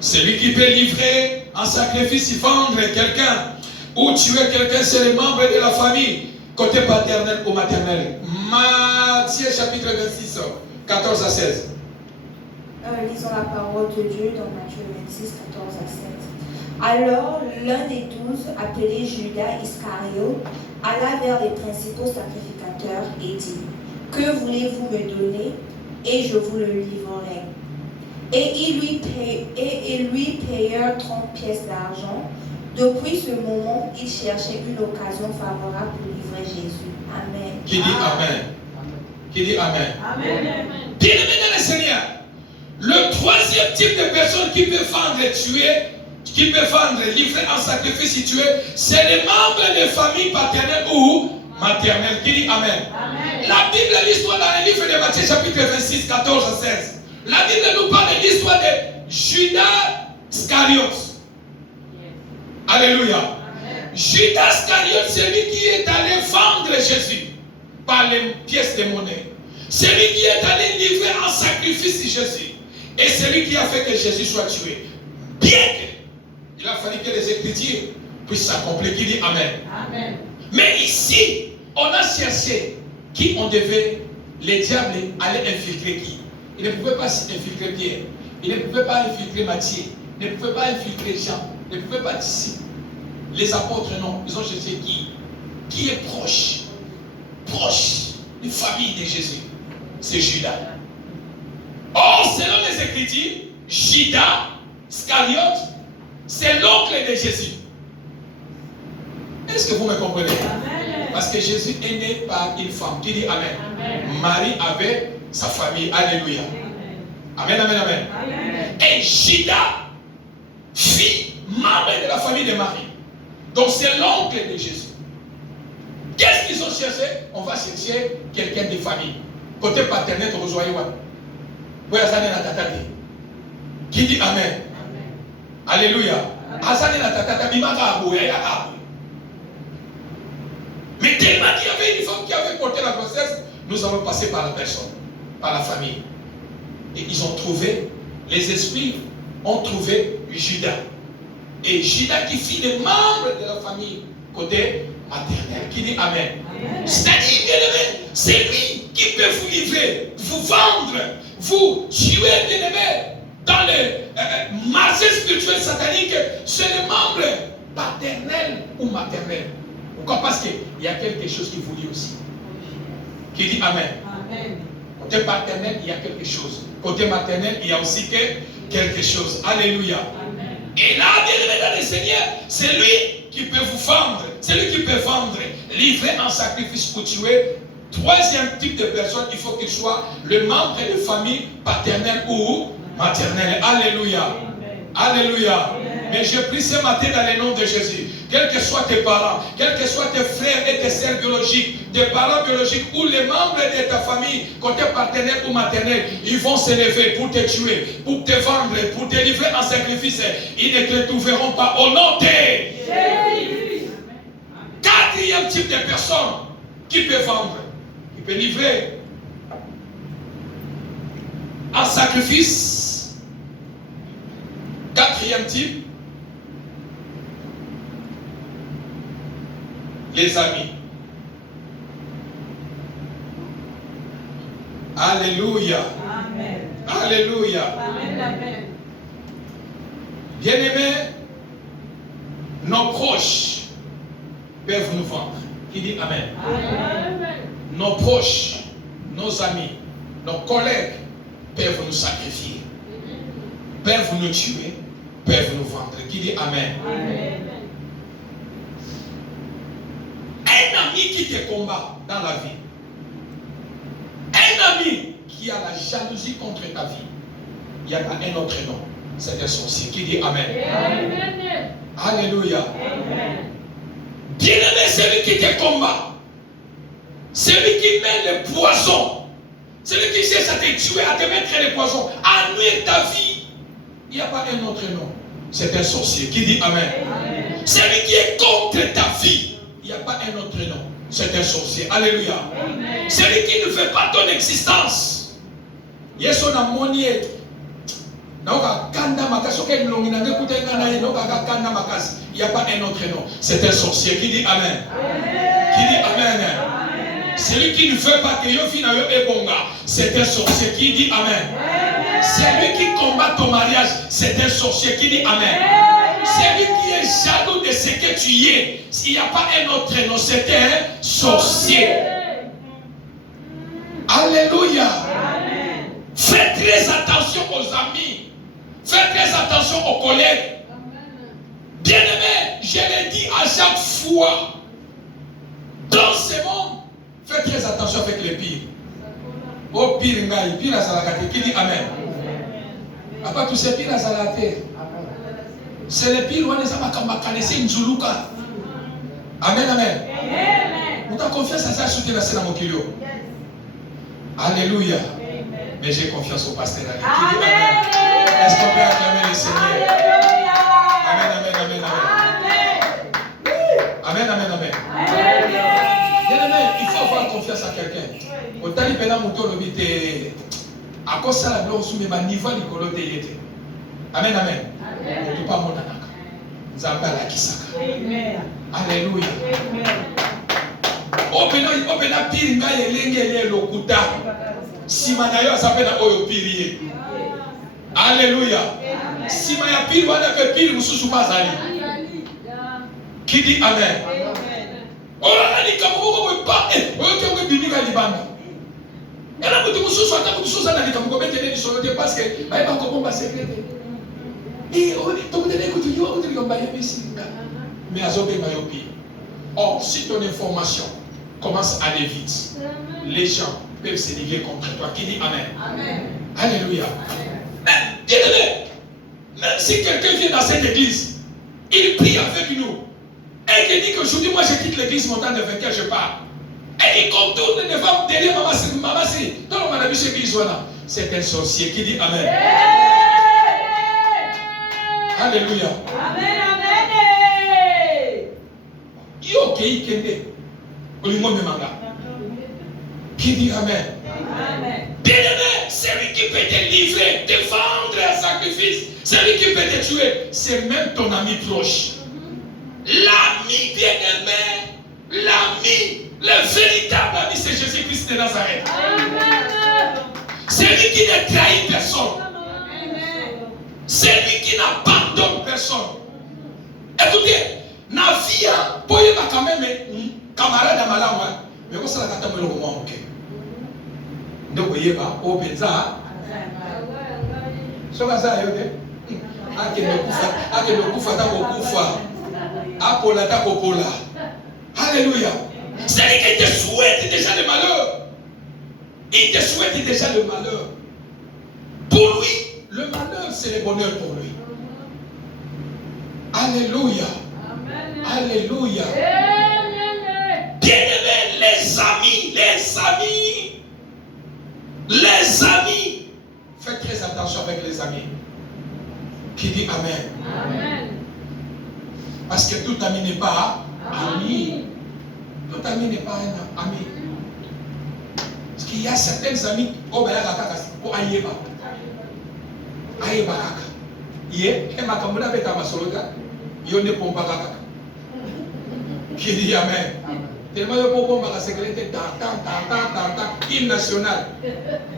Celui qui peut livrer en sacrifice, vendre quelqu'un ou tuer quelqu'un, c'est les membres de la famille, côté paternel ou maternel. Matthieu chapitre 26, 14 à 16. Lisons la parole de Dieu dans Matthieu 26, 14 à 16. Alors, l'un des 12, appelé Judas Iscariote, alla vers les principaux sacrificateurs et dit: Que voulez-vous me donner, et je vous le livrerai. Et ils lui payèrent 30 pièces d'argent. Depuis ce moment, il cherchait une occasion favorable pour livrer Jésus. Amen. Qui dit Amen? Qui dit Amen? Amen. Bien-aimé dans le Seigneur, le troisième type de personne qui peut vendre et tuer, qui peut vendre, livrer en sacrifice et tuer, c'est les membres des familles paternelles ou maternelles. Qui dit Amen? Amen. La Bible, l'histoire dans le livre de Matthieu chapitre 26, 14 à 16. La Bible nous parle de l'histoire de Judas Iscariote. Alléluia. Amen. Judas Iscariote, c'est lui qui est allé vendre Jésus par les pièces de monnaie. C'est lui qui est allé livrer en sacrifice Jésus. Et c'est lui qui a fait que Jésus soit tué. Bien qu'il a fallu que les Écritures puissent s'accomplir. Qui dit Amen. Amen. Mais ici, on a cherché qui on devait, les diables allaient infiltrer qui. Ils ne pouvaient pas infiltrer Pierre. Ils ne pouvaient pas infiltrer Matthieu. Ils ne pouvaient pas infiltrer Jean. Ils ne pouvaient pas disciples. Les apôtres, non. Ils ont cherché qui? Qui est proche? Proche des familles de Jésus. C'est Judas. Or, selon les Écritures, Judas Iscariote, c'est l'oncle de Jésus. Est-ce que vous me comprenez? Amen. Parce que Jésus est né par une femme. Qui dit Amen? Amen. Marie avait sa famille. Alléluia. Amen, amen, amen. Amen. Et Judas, fille, membre de la famille de Marie. Donc c'est l'oncle de Jésus. Qu'est-ce qu'ils ont cherché? On va chercher quelqu'un de famille. Côté paternel, vous voyez quoi? Qui dit Amen? Alléluia. Mais tellement qu'il y avait une femme qui avait porté la grossesse, nous avons passé par la personne, par la famille. Et ils ont trouvé, les esprits ont trouvé Judas. Et Judas qui fit des membres de la famille, côté maternel, qui dit Amen. C'est-à-dire, bien aimé, c'est lui qui peut vous livrer, vous vendre, vous tuer, bien aimé. Dans le marché spirituel satanique, c'est les membres paternels ou maternels. Pourquoi? Parce qu'il y a quelque chose qui vous lie aussi. Qui dit Amen. Amen. Côté paternel, il y a quelque chose. Côté maternel, il y a aussi quelque chose. Alléluia. Amen. Et là, bien aimé dans le Seigneur, c'est lui qui peut vous vendre. C'est lui qui peut vendre, livrer en sacrifice pour tuer. Troisième type de personne, il faut qu'il soit le membre de famille paternelle ou maternelle. Alléluia. Amen. Alléluia. Amen. Mais je prie ce matin dans le nom de Jésus, quels que soient tes parents, quels que soient tes frères et tes sœurs biologiques, tes parents biologiques ou les membres de ta famille, côté paternel ou maternel, ils vont s'élever pour te tuer, pour te vendre, pour te livrer en sacrifice. Ils ne te trouveront pas au nom de Jésus. quatrième type de personne qui peut vendre, qui peut livrer en sacrifice. Quatrième type, les amis. Alléluia. Amen. Alléluia. Amen. Amen. Bien-aimés, nos proches peuvent nous vendre. Qui dit Amen? Amen. Nos proches, nos amis, nos collègues peuvent nous sacrifier, peuvent nous tuer, peuvent nous vendre. Qui dit Amen? Amen. Un ami qui te combat dans la vie, un ami qui a la jalousie contre ta vie, il y a un autre nom, c'est un sorcier. Qui dit Amen? Amen. Alléluia. Amen. Bien-aimé, celui qui te combat, celui qui met le poison, celui qui cherche à te tuer, à te mettre le poison, à nuire ta vie, il n'y a pas un autre nom, c'est un sorcier. Qui dit Amen? Amen. Celui qui est contre ta vie, il n'y a pas un autre nom, c'est un sorcier. Alléluia. Amen. Celui qui ne veut pas ton existence. Yesu na moni yetu. Na kanda makasi oke mlongi na ngekuta ngana ye no kanda makasi. Il n'y a pas un autre nom, c'est un sorcier. Qui dit Amen? Qui dit Amen? Celui qui ne veut pas que yo fina yo ebonga, c'est un sorcier. Qui dit Amen? Celui qui combat ton mariage, c'est un sorcier. Qui dit Amen? Celui qui est jaloux de ce que tu es, s'il n'y a pas un autre nom, c'est un sorcier. Alléluia. Amen. Faites très attention aux amis. Faites très attention aux collègues. Bien-aimés, je le dis à chaque fois, dans ce monde, faites très attention avec les pires. Oh, pire, pire à Salakate. Qui dit Amen? Après tout ce pire à Salakate. C'est le pire, on est à c'est une Zuluka. Amen, amen. Vous avez confiance à ça, soutenir la scène à mon kilo. Alléluia. Mais j'ai confiance au pasteur. Qui dit Amen? Est-ce qu'on peut acclamer le Seigneur? Amen, amen, amen, amen. Amen, amen, amen. Bien-aimé, il faut avoir confiance à quelqu'un. Au tali pena muto lobite. À cause ça la gloire sous mes niveau likolo te yete. Amen, amen. Tu pas mon anaka. Zamba la kisaka. Alléluia. Opena piri nga yelenge ye lokuta. Sima na yo asape na oyo piri ye. Alléluia. Sima ya piri wana ke piri mususu bazali. Qui dit Amen? Ola ni kamugo pa oyo ke bibika libanda. Ela mutu mususu ata mususu na likamugo betene ni solote parce que ba ba ko bomba secret. Et on est tombé dans les coups de mais azobe mayopi. Or, si ton information commence à aller vite, les gens peuvent se livrer contre toi. Qui dit Amen? Amen. Alléluia. Mais, bien aimé, même si quelqu'un vient dans cette église, il prie avec nous. Et il dit qu'aujourd'hui, moi, je quitte l'église montant de vainqueur, je pars. Et il contourne devant derrière maman, si. Dans le manabis chez l'église, c'est un sorcier qui dit Amen. Alléluia. Amen. Amen. Yo kei kende. Olimo memanga. Qui dit Amen. Amen. Bien-aimé, c'est lui qui peut te livrer, te vendre un sacrifice. C'est lui qui peut te tuer. C'est même ton ami proche. L'ami bien-aimé, l'ami, le véritable ami, c'est Jésus-Christ de Nazareth. Amen. C'est lui qui ne trahit personne. Amen. C'est lui qui n'abandonne personne. Écoutez, Navia, pour y quand même, camarade à Malama, mais comment ça l'a gâté au moment, ok? Donc, vous voyez, au Benza, ce que ça a été, alléluia. C'est lui qui te souhaite déjà le malheur. Il te souhaite déjà le malheur. Pour lui, le malheur, c'est le bonheur pour lui. Alléluia. Alléluia. Bien-aimés, les amis, faites très attention avec les amis. Qui dit Amen. Amen. Parce que tout ami n'est pas ami. Tout ami n'est pas un ami. Parce qu'il y a certains amis, oh ben là, oh aïeba. Aïeba kaka. Yé, et ma camarade avec ma solota, yon ne pompe pas kaka. Qui dit Amen. Tellement de pompe à la sécurité, hymne national.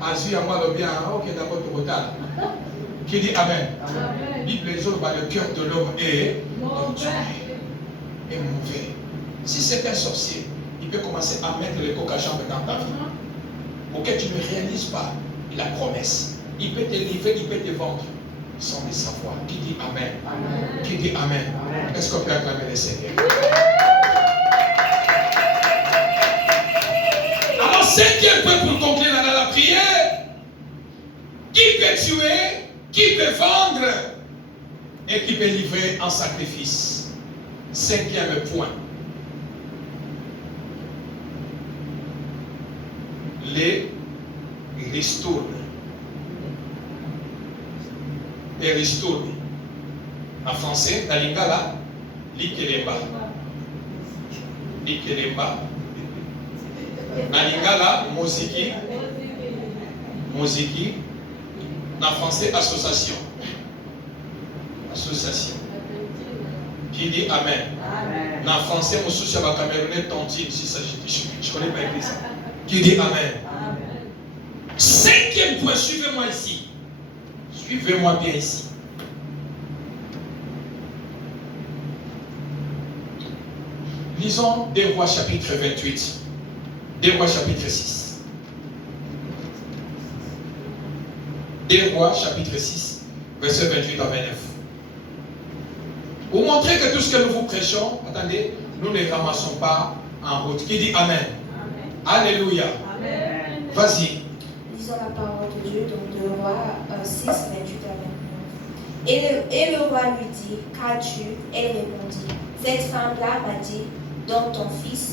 Asie à moi le bien, ok, d'accord, tout total. Qui dit Amen. Amen. Bible les autres, le cœur de l'homme est mauvais. Si c'est un sorcier, il peut commencer à mettre les coques à jambes dans ta vie. Pour que tu ne réalises pas la promesse. Il peut te livrer, il peut te vendre sans le savoir. Qui dit Amen. Amen. Qui dit Amen. Est-ce qu'on peut acclamer le Seigneur? Alors, cinquième point pour conclure dans la prière. Qui peut tuer, qui peut vendre et qui peut livrer en sacrifice. Cinquième point. Les ristournes. Les ristournes. En français, dans l'ingala, l'ikelemba. L'ikelemba. Dans l'ingala, moziki. Moziki. En français, association. Association. Qui dit Amen. Amen. En français, mon souci à Camerounais, tontine, si ça, je ne connais pas écrit ça. Qui dit Amen. Amen. Cinquième point, suivez-moi ici. Suivez-moi bien ici. Lisons 2 Rois chapitre 28. 2 Rois chapitre 6. 2 Rois chapitre 6, verset 28 à 29. Pour montrer que tout ce que nous vous prêchons, attendez, nous ne ramassons pas en route. Qui dit Amen. Amen. Alléluia. Amen. Vas-y. Lisons la parole de Dieu, donc 2 Rois 6, 28 à 29. Et le roi lui dit, qu'as-tu? Elle répondit, cette femme-là m'a dit, donne ton fils,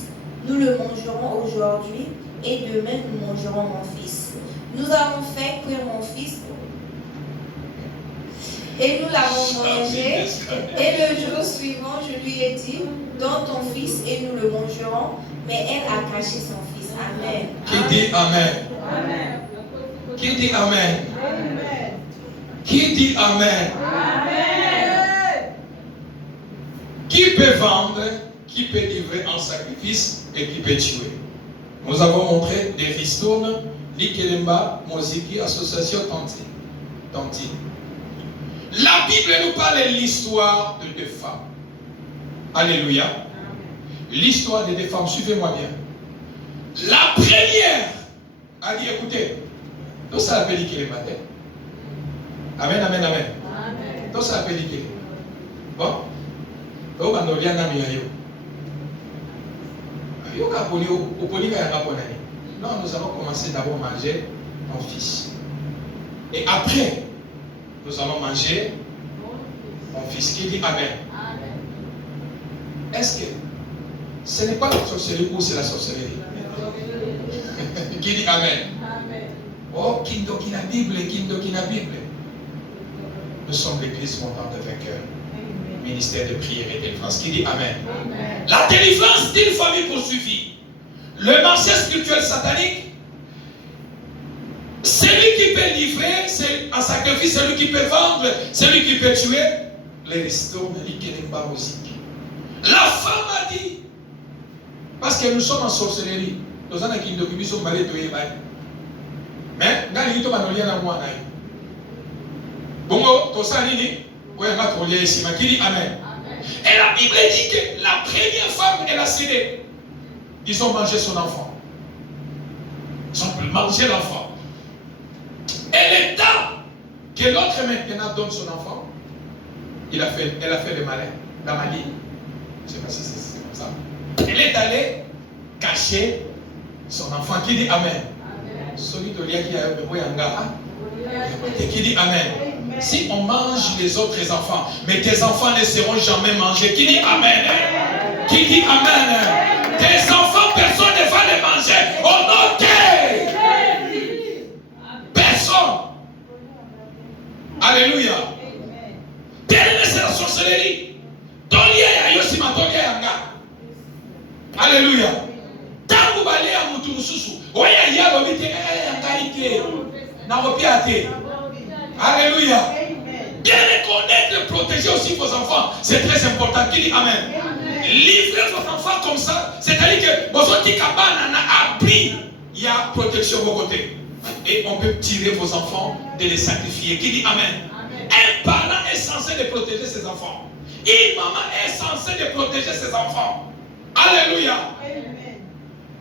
nous le mangerons aujourd'hui, et demain nous mangerons mon fils. Nous avons fait cuire mon fils, et nous l'avons mangé, et le jour suivant, je lui ai dit, donne ton fils, et nous le mangerons, mais elle a caché son fils. Amen. Qui dit Amen. Amen. Qui dit Amen. Amen. Qui dit Amen. Amen. Qui peut vendre, qui peut livrer en sacrifice et qui peut tuer. Nous avons montré des ristournes, l'ikelemba, moziki, association tanti. La Bible nous parle de l'histoire de 2 femmes. Alléluia. L'histoire de 2 femmes, suivez-moi bien. La première a dit, écoutez, tout ça appelle l'ikelemba. Amen, amen, amen. Amen. Tout ça appelle l'ikelemba. Bon. Donc, on a bien ami. Non, nous allons commencer d'abord à manger mon fils. Et après, nous allons manger mon fils. Qui dit Amen? Est-ce que ce n'est pas la sorcellerie ou c'est la sorcellerie? Qui dit Amen? Oh, Kindokina Bible, Kindokina Bible. Nous sommes l'église montante de vainqueurs. Ministère de prière et de délivrance. Qui dit Amen? La délivrance d'une famille poursuivie. Le marché spirituel satanique. Celui qui peut livrer un sacrifice, celui qui peut vendre, celui qui peut tuer, les restaure, la femme a dit, parce que nous sommes en sorcellerie, nous sommes qui nous sommes malés de Yébaï. Mais, dans les gens qui ont moi, bongo, tout ça, qui dit Amen. Et la Bible dit que la première femme, elle a cédé. Ils ont mangé son enfant. Ils ont mangé l'enfant. Et le temps que l'autre maintenant donne son enfant, elle a fait le malin, la maligne. Je ne sais pas si c'est comme ça. Elle est allée cacher son enfant. Qui dit Amen? Celui de l'IA qui a qui dit Amen. Si on mange les autres enfants, mais tes enfants ne seront jamais mangés. Qui dit Amen? Qui dit Amen? Tes enfants, personne ne va les manger. Au nom de personne. Alléluia. Bien-aimé, c'est la sorcellerie. Alléluia. Tangu balea mutu mususu. Oya yalo bite ngaike. Na kopiate. Alléluia. Bien reconnaître et protéger aussi vos enfants, c'est très important. Qui dit Amen? Livrer vos enfants comme ça, c'est-à-dire que vos autres cabanes a appris, il y a protection de vos côtés. Et on peut tirer vos enfants de les sacrifier. Qui dit Amen? Un parent est censé de protéger ses enfants. Une maman est censée de protéger ses enfants. Alléluia.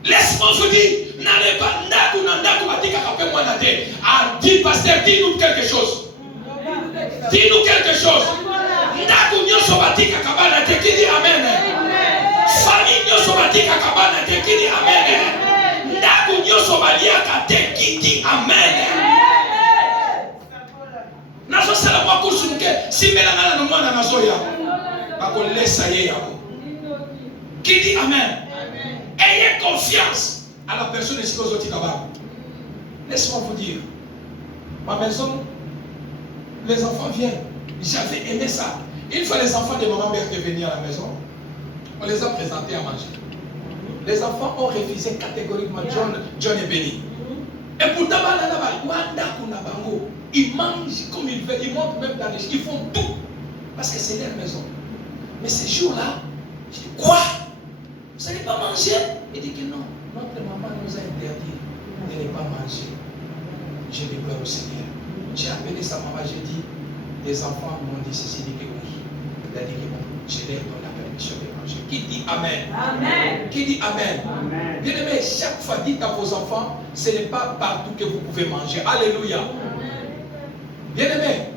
Laisse-moi vous dire, n'allez pas, dis pasteur, dis-nous quelque chose. Dis-nous quelque chose. Qui dit Amen? Famille qui dit Amen. Qui dit Amen. Qui dit Amen? Ayez confiance à la personne ici aux autres. Laisse-moi vous dire, ma maison, les enfants viennent. J'avais aimé ça. Une fois les enfants de maman Berthe venir à la maison, on les a présentés à manger. Les enfants ont refusé catégoriquement. John est béni. Et pourtant, ils mangent comme ils veulent. Ils montent même dans les choses. Ils font tout. Parce que c'est leur maison. Mais ces jours-là, je dis, quoi? Vous n'allez pas manger? Il dit que non. Notre maman nous a interdit de ne pas manger. Je dis gloire au Seigneur. J'ai appelé sa maman, j'ai dit, les enfants m'ont dit ceci, dit que oui. Il a dit que bon, je leur donne la permission de manger. Qui dit Amen? Amen. Qui dit Amen? Amen. Bien aimé, chaque fois dites à vos enfants, ce n'est pas partout que vous pouvez manger. Alléluia. Bien aimé,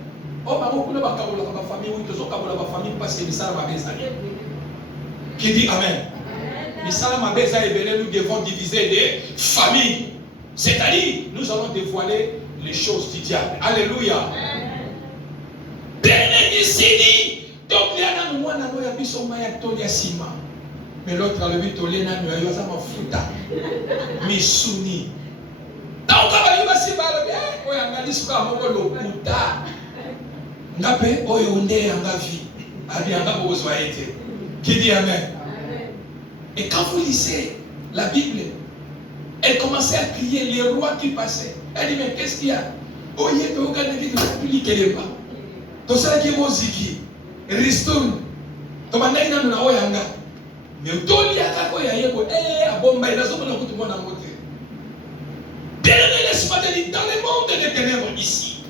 oh, ma famille, oui, tous ma famille, parce que ça m'a baisé. Qui dit Amen? Nous devons diviser les familles. C'est-à-dire, nous allons dévoiler les choses du diable. Alléluia. Ici dit, donc il y a un mois, mais l'autre a le but de l'ena, il y a un fruta. Misuni. Donc, il va se parler, il y a un discours à mon locuta. N'appelle, oh, on est en la vie. Qui dit Amen? Et quand vous lisez la Bible, elle commençait à crier les rois qui passaient. Elle dit, mais qu'est-ce qu'il y a? Oh, il y a des gens qui ne pas. Tout ça qui est moziki. Ristoun. Tout le monde est dans la oyanga. Mais tout le monde est dans la bomba. Il a zomé tout le monde en côté. Bien aimé, laisse-moi te dire, dans le monde des ténèbres ici,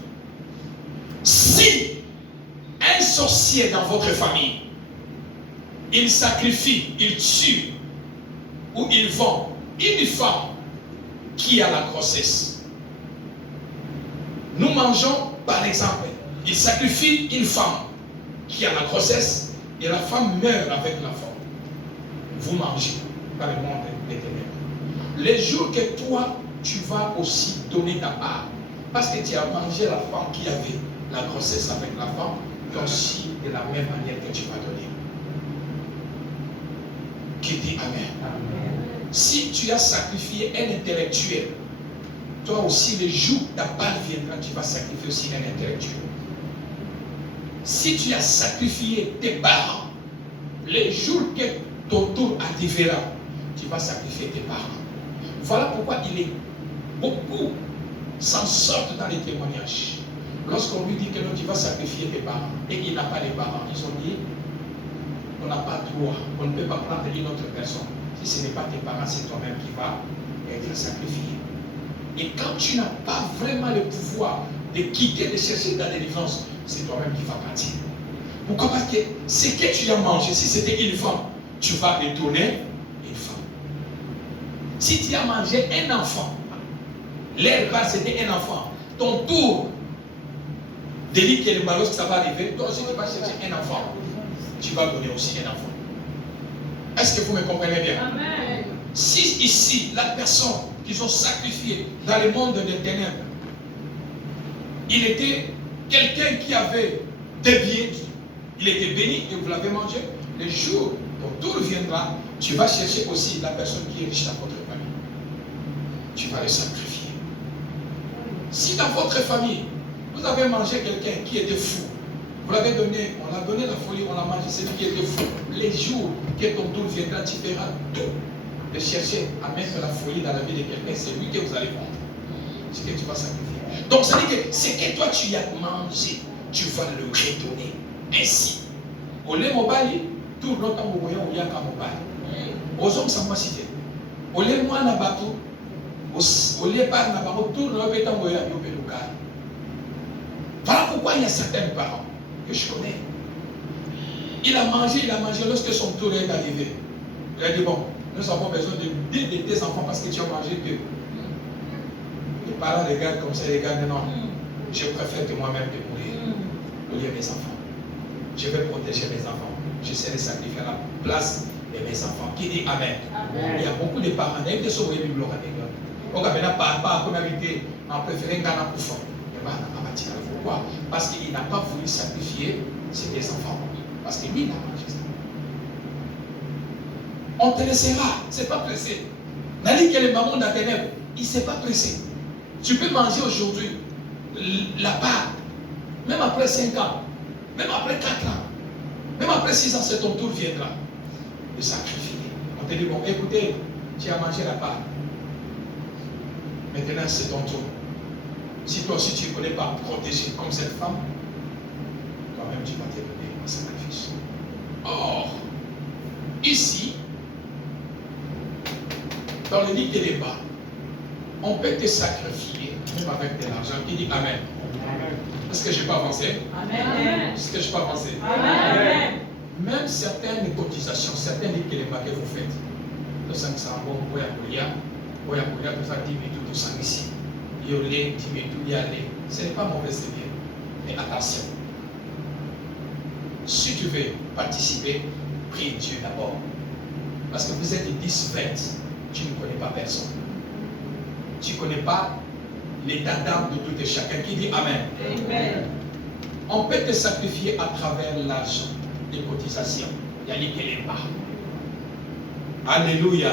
si un sorcier dans votre famille, il sacrifie, il tue, ou il vend une femme qui a la grossesse. Nous mangeons, par exemple, il sacrifie une femme qui a la grossesse et la femme meurt avec l'enfant. Vous mangez. dans le monde des ténèbres. Les jours que toi, tu vas aussi donner ta part, parce que tu as mangé la femme qui avait la grossesse avec la femme, toi aussi de la même manière que tu vas donner. Qui dit Amen. Si tu as sacrifié un intellectuel, toi aussi, le jour où ta part viendra, tu vas sacrifier aussi un intellectuel. Si tu as sacrifié tes parents, le jour que ton tour arrivera, tu vas sacrifier tes parents. Voilà pourquoi il est beaucoup s'en sortent dans les témoignages. Lorsqu'on lui dit que non, tu vas sacrifier tes parents, et il n'a pas les parents, ils ont dit, on n'a pas droit, on ne peut pas prendre une autre personne. Si ce n'est pas tes parents, c'est toi-même qui vas être sacrifié. Et quand tu n'as pas vraiment le pouvoir de quitter, de chercher ta délivrance, c'est toi-même qui vas partir. Pourquoi? Parce que ce que tu as mangé, si c'était une femme, tu vas retourner une femme. Si tu as mangé un enfant, l'air bas c'était un enfant, ton tour de dire que le malheur ça va arriver, toi aussi tu vas chercher un enfant, tu vas donner aussi un enfant. Est-ce que vous me comprenez bien? Amen. Si ici, la personne qu'ils ont sacrifiée dans le monde des ténèbres, il était quelqu'un qui avait des biens, il était béni et vous l'avez mangé, le jour où tout viendra, tu vas chercher aussi la personne qui est riche dans votre famille. Tu vas le sacrifier. Si dans votre famille, vous avez mangé quelqu'un qui était fou, vous l'avez donné, on l'a donné la folie, on l'a mangé, celui qui était fou. Les jours que ton tour viendra, tu feras tout de chercher à mettre la folie dans la vie de quelqu'un, c'est lui que vous allez prendre. Ce que tu vas sacrifier. Donc ça veut dire que ce que toi tu as mangé, tu vas le redonner. Ainsi. Au lait mobile, tout le temps au moyen où il y a qu'un mobile. Aux hommes, ça m'a cité. Au lait moi na bateau, au lait par na bateau, tout le temps où il y a un. Voilà pourquoi il y a certains parents que je connais. Il a mangé lorsque son tour est arrivé. Il a dit, bon, nous avons besoin de tes enfants parce que tu as mangé que. Les parents regardent comme ça, ils regardent, non, je préfère que moi-même de mourir au lieu de mes enfants. Je vais protéger mes enfants. Je serai sacrifié à la place de mes enfants. Qui dit Amen? Amen. Il y a beaucoup de parents, il y a des sauves bibliques. Donc, il y a pas comme invité, on préfère Ghana pour faire. Pourquoi? Parce qu'il n'a pas voulu sacrifier ses enfants. Parce que lui, il a mangé ça. On te laissera, c'est pas pressé. Nali que le maman dans les ténèbres, il ne s'est pas pressé. Tu peux manger aujourd'hui la part, même après 5 ans, même après 4 ans, même après 6 ans, c'est ton tour viendra de sacrifier. On te dit, bon, écoutez, tu as mangé la part. Maintenant, c'est ton tour. Si toi aussi tu ne connais pas protéger comme cette femme, toi-même tu vas te donner un sacrifice. Or, ici, dans le livre des débats, on peut te sacrifier même avec de l'argent. Qui dit Amen? Amen. Est-ce que je peux avancer? Amen. Est-ce que je peux avancer? Amen. Même certaines cotisations, certains livres que vous faites, le 500 bon, tout ça, 10 minutes, tout ça ici. Ce n'est pas mauvais, c'est bien. Mais attention. Si tu veux participer, prie Dieu d'abord. Parce que vous êtes 10, 20, tu ne connais pas personne. Tu ne connais pas l'état d'âme de tout et chacun. Qui dit Amen. Amen. On peut te sacrifier à travers l'argent des cotisations. Il y a les qu'elle est pas. Alléluia.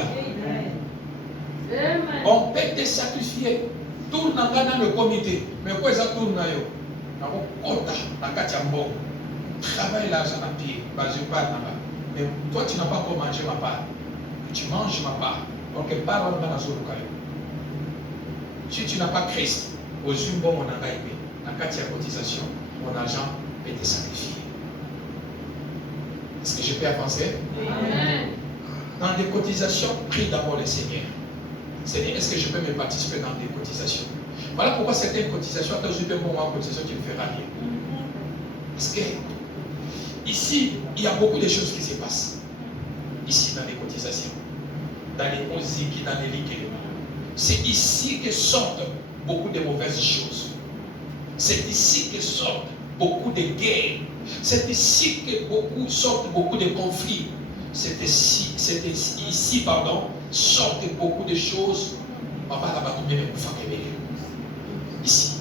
Amen. On peut te sacrifier. Tourne dans le comité. Mais quoi ça tourne là? Travaille l'argent à pied. Je parle là-bas. Mais toi, tu n'as pas encore mangé ma part. Tu manges ma part. Donc, parle dans la zone. Si tu n'as pas Christ, aux yeux bon, on a gagné. Dans la cotisation, mon argent peut te sacrifier. Est-ce que je peux avancer? Amen. Dans des cotisations, prie d'abord le Seigneur. Seigneur, est-ce que je peux me participer dans des cotisations? Voilà pourquoi certaines cotisations, quand je peux moi en cotisation, tu ne feras rien. Parce que ici, il y a beaucoup de choses qui se passent. Ici, dans les cotisations, dans les musiques, dans les ligues. C'est ici que sortent beaucoup de mauvaises choses. C'est ici que sortent beaucoup de guerres. C'est ici que sortent beaucoup de conflits. c'était ici, sortent beaucoup de choses. Ici.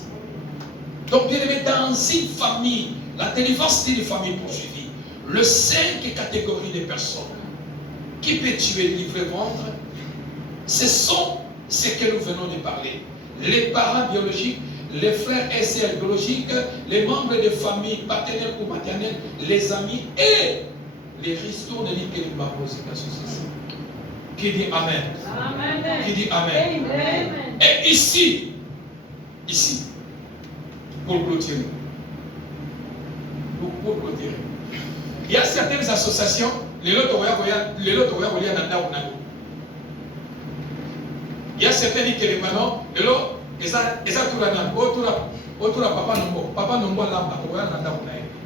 Donc, bien aimé, dans une famille, la délivrance d'une famille poursuivie, le 5 catégories de personnes qui peut tuer, livrer, vendre, ce sont ce que nous venons de parler. Les parents biologiques, les frères et sœurs biologiques, les membres de famille paternelle ou maternelle, les amis et les ristournes de l'île de Barroso. Qui dit Amen? Amen. Qui dit Amen? Amen. Et ici, pour clôturer, il y a certaines associations, il y a certaines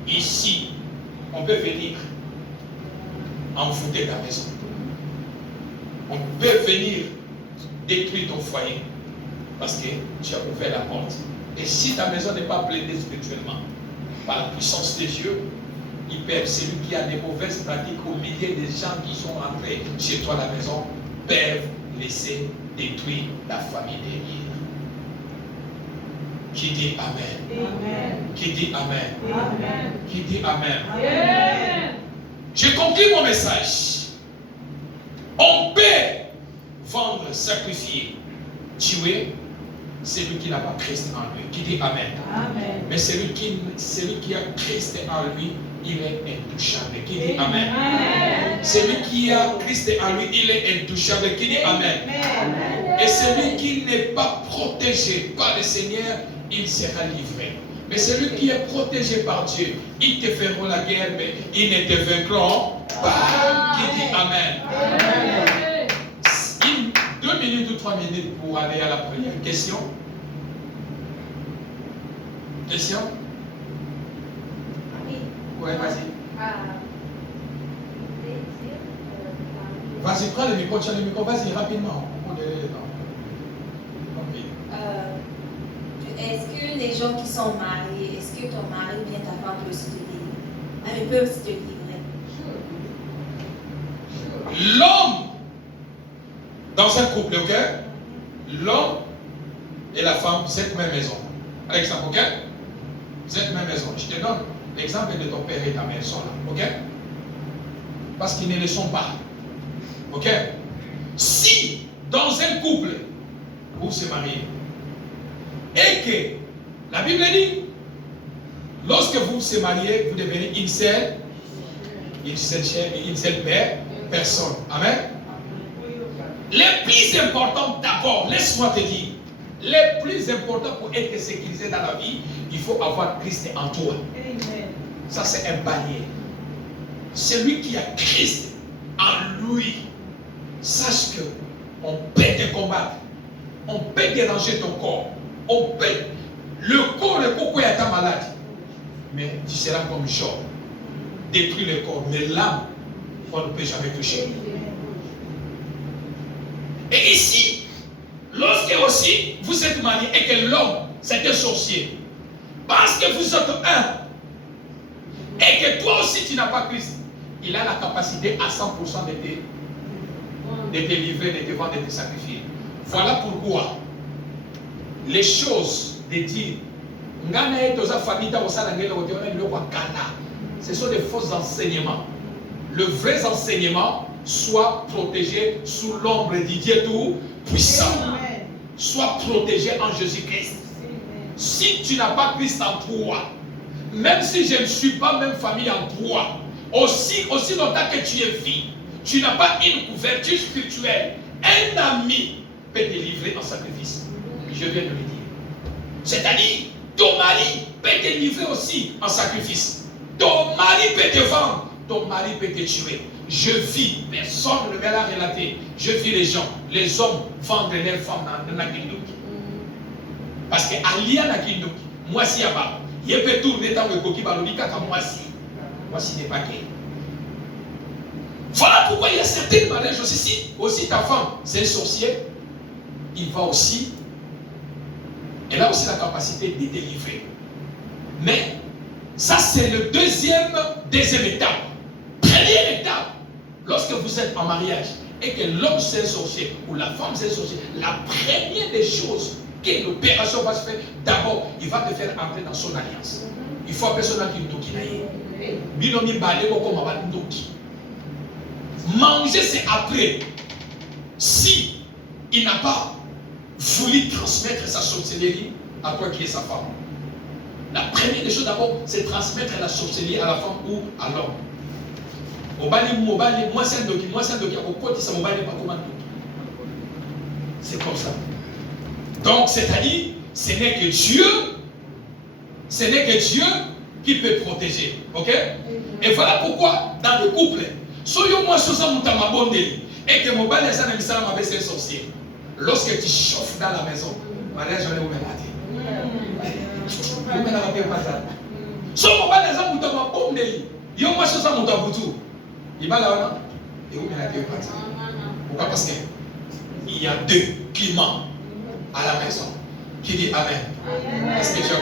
qui ici, on peut venir envoûter ta maison. On peut venir détruire ton foyer parce que tu as ouvert la porte. Et si ta maison n'est pas pleine spirituellement, par la puissance des dieux, il perd celui qui a des mauvaises pratiques au milieu des gens qui sont entrés chez toi à la maison, peuvent laisser détruire la famille derrière. Qui dit Amen? Amen. Qui dit Amen? Amen. Qui dit Amen? Amen. J'ai conclu mon message. On peut vendre, sacrifier, tuer celui qui n'a pas Christ en lui. Qui dit Amen? Amen. Mais celui qui a Christ en lui, il est intouchable. Qui dit Amen? Amen. Celui qui a Christ en lui, il est intouchable. Qui dit Amen? Amen. Et celui qui n'est pas protégé par le Seigneur, il sera livré. Mais celui qui est protégé par Dieu, ils te feront la guerre, mais ils ne te vaincront pas. Qui dit Amen? Amen. 2 minutes ou 3 minutes pour aller à la première question. Question? Oui. Ouais, vas-y. Vous pouvez dire, Vas-y, prends le micro, tiens le micro, vas-y, rapidement. est-ce que les gens qui sont mariés, est-ce que ton mari ou bien ta femme peut se délivrer? Ils peuvent se délivrer. L'homme, dans un couple, ok? L'homme et la femme, cette même maison. Exemple, ok? Cette même maison. Je te donne l'exemple de ton père et ta mère sont là, ok? Parce qu'ils ne le sont pas. Ok? Si, dans un couple, vous se mariez, et que la Bible dit, lorsque vous vous mariez, vous devenez une seule chair et une seule personne. Amen. Les plus importants d'abord, laisse-moi te dire, les plus importants pour être sécurisé dans la vie, il faut avoir Christ en toi. Ça, c'est un palier. Celui qui a Christ en lui, sache que on peut te combattre, on peut déranger ton corps, on peut. Le corps est ta malade, mais tu seras comme Job, détruis le corps, mais l'âme, on ne peut jamais toucher. Et ici, lorsque aussi vous êtes marié et que l'homme c'est un sorcier, parce que vous êtes un, et que toi aussi tu n'as pas Christ, il a la capacité à 100% de te livrer, de te vendre, de te sacrifier. Voilà pourquoi les choses de dire ce sont des faux enseignements. Le vrai enseignement soit protégé sous l'ombre du Dieu tout puissant. Sois protégé en Jésus-Christ. Si tu n'as pas Christ en toi, même si je ne suis pas même famille en toi, aussi longtemps que tu es vie, tu n'as pas une couverture spirituelle, un ami peut te livrer en sacrifice. Je viens de le dire. C'est-à-dire, ton mari peut te livrer aussi en sacrifice. Ton mari peut te vendre, ton mari peut te tuer. Je vis, personne ne me l'a relaté. Je vis les hommes vendent leurs femmes dans la Kindoki. Parce que Alia na Kindoki, moi si yaba, il peut tourner dans le coquille balodika comme moi si n'est pas gay. Voilà pourquoi il y a certains mariages aussi. Si aussi ta femme c'est un sorcier, il va aussi, elle a aussi la capacité de délivrer. Mais ça c'est le deuxième étape. Première étape, lorsque vous êtes en mariage et que l'homme c'est un sorcier ou la femme c'est un sorcier, la première des choses que l'opération va se faire, d'abord, il va te faire entrer dans son alliance. Il faut appeler son qui Binomi balé comme manger, c'est après. Si il n'a pas voulu transmettre sa sorcellerie à toi qui est sa femme. La première des choses d'abord, c'est transmettre la sorcellerie à la femme ou à l'homme. Moi c'est un document, au côté ça mobile pas comment. C'est comme ça. Donc c'est-à-dire, ce n'est que Dieu qui peut protéger. Ok? Et voilà pourquoi dans le couple, soyons moi sur ça et que mon bal est un sorcier. Lorsque tu chauffes dans la maison, mariage on est ouvert. So mon bal est un mouton yo moi sur ça mouton boutou. Il va là et où est pourquoi? Parce que il y a deux climats à la maison. Qui dit Amen? Est-ce que tu as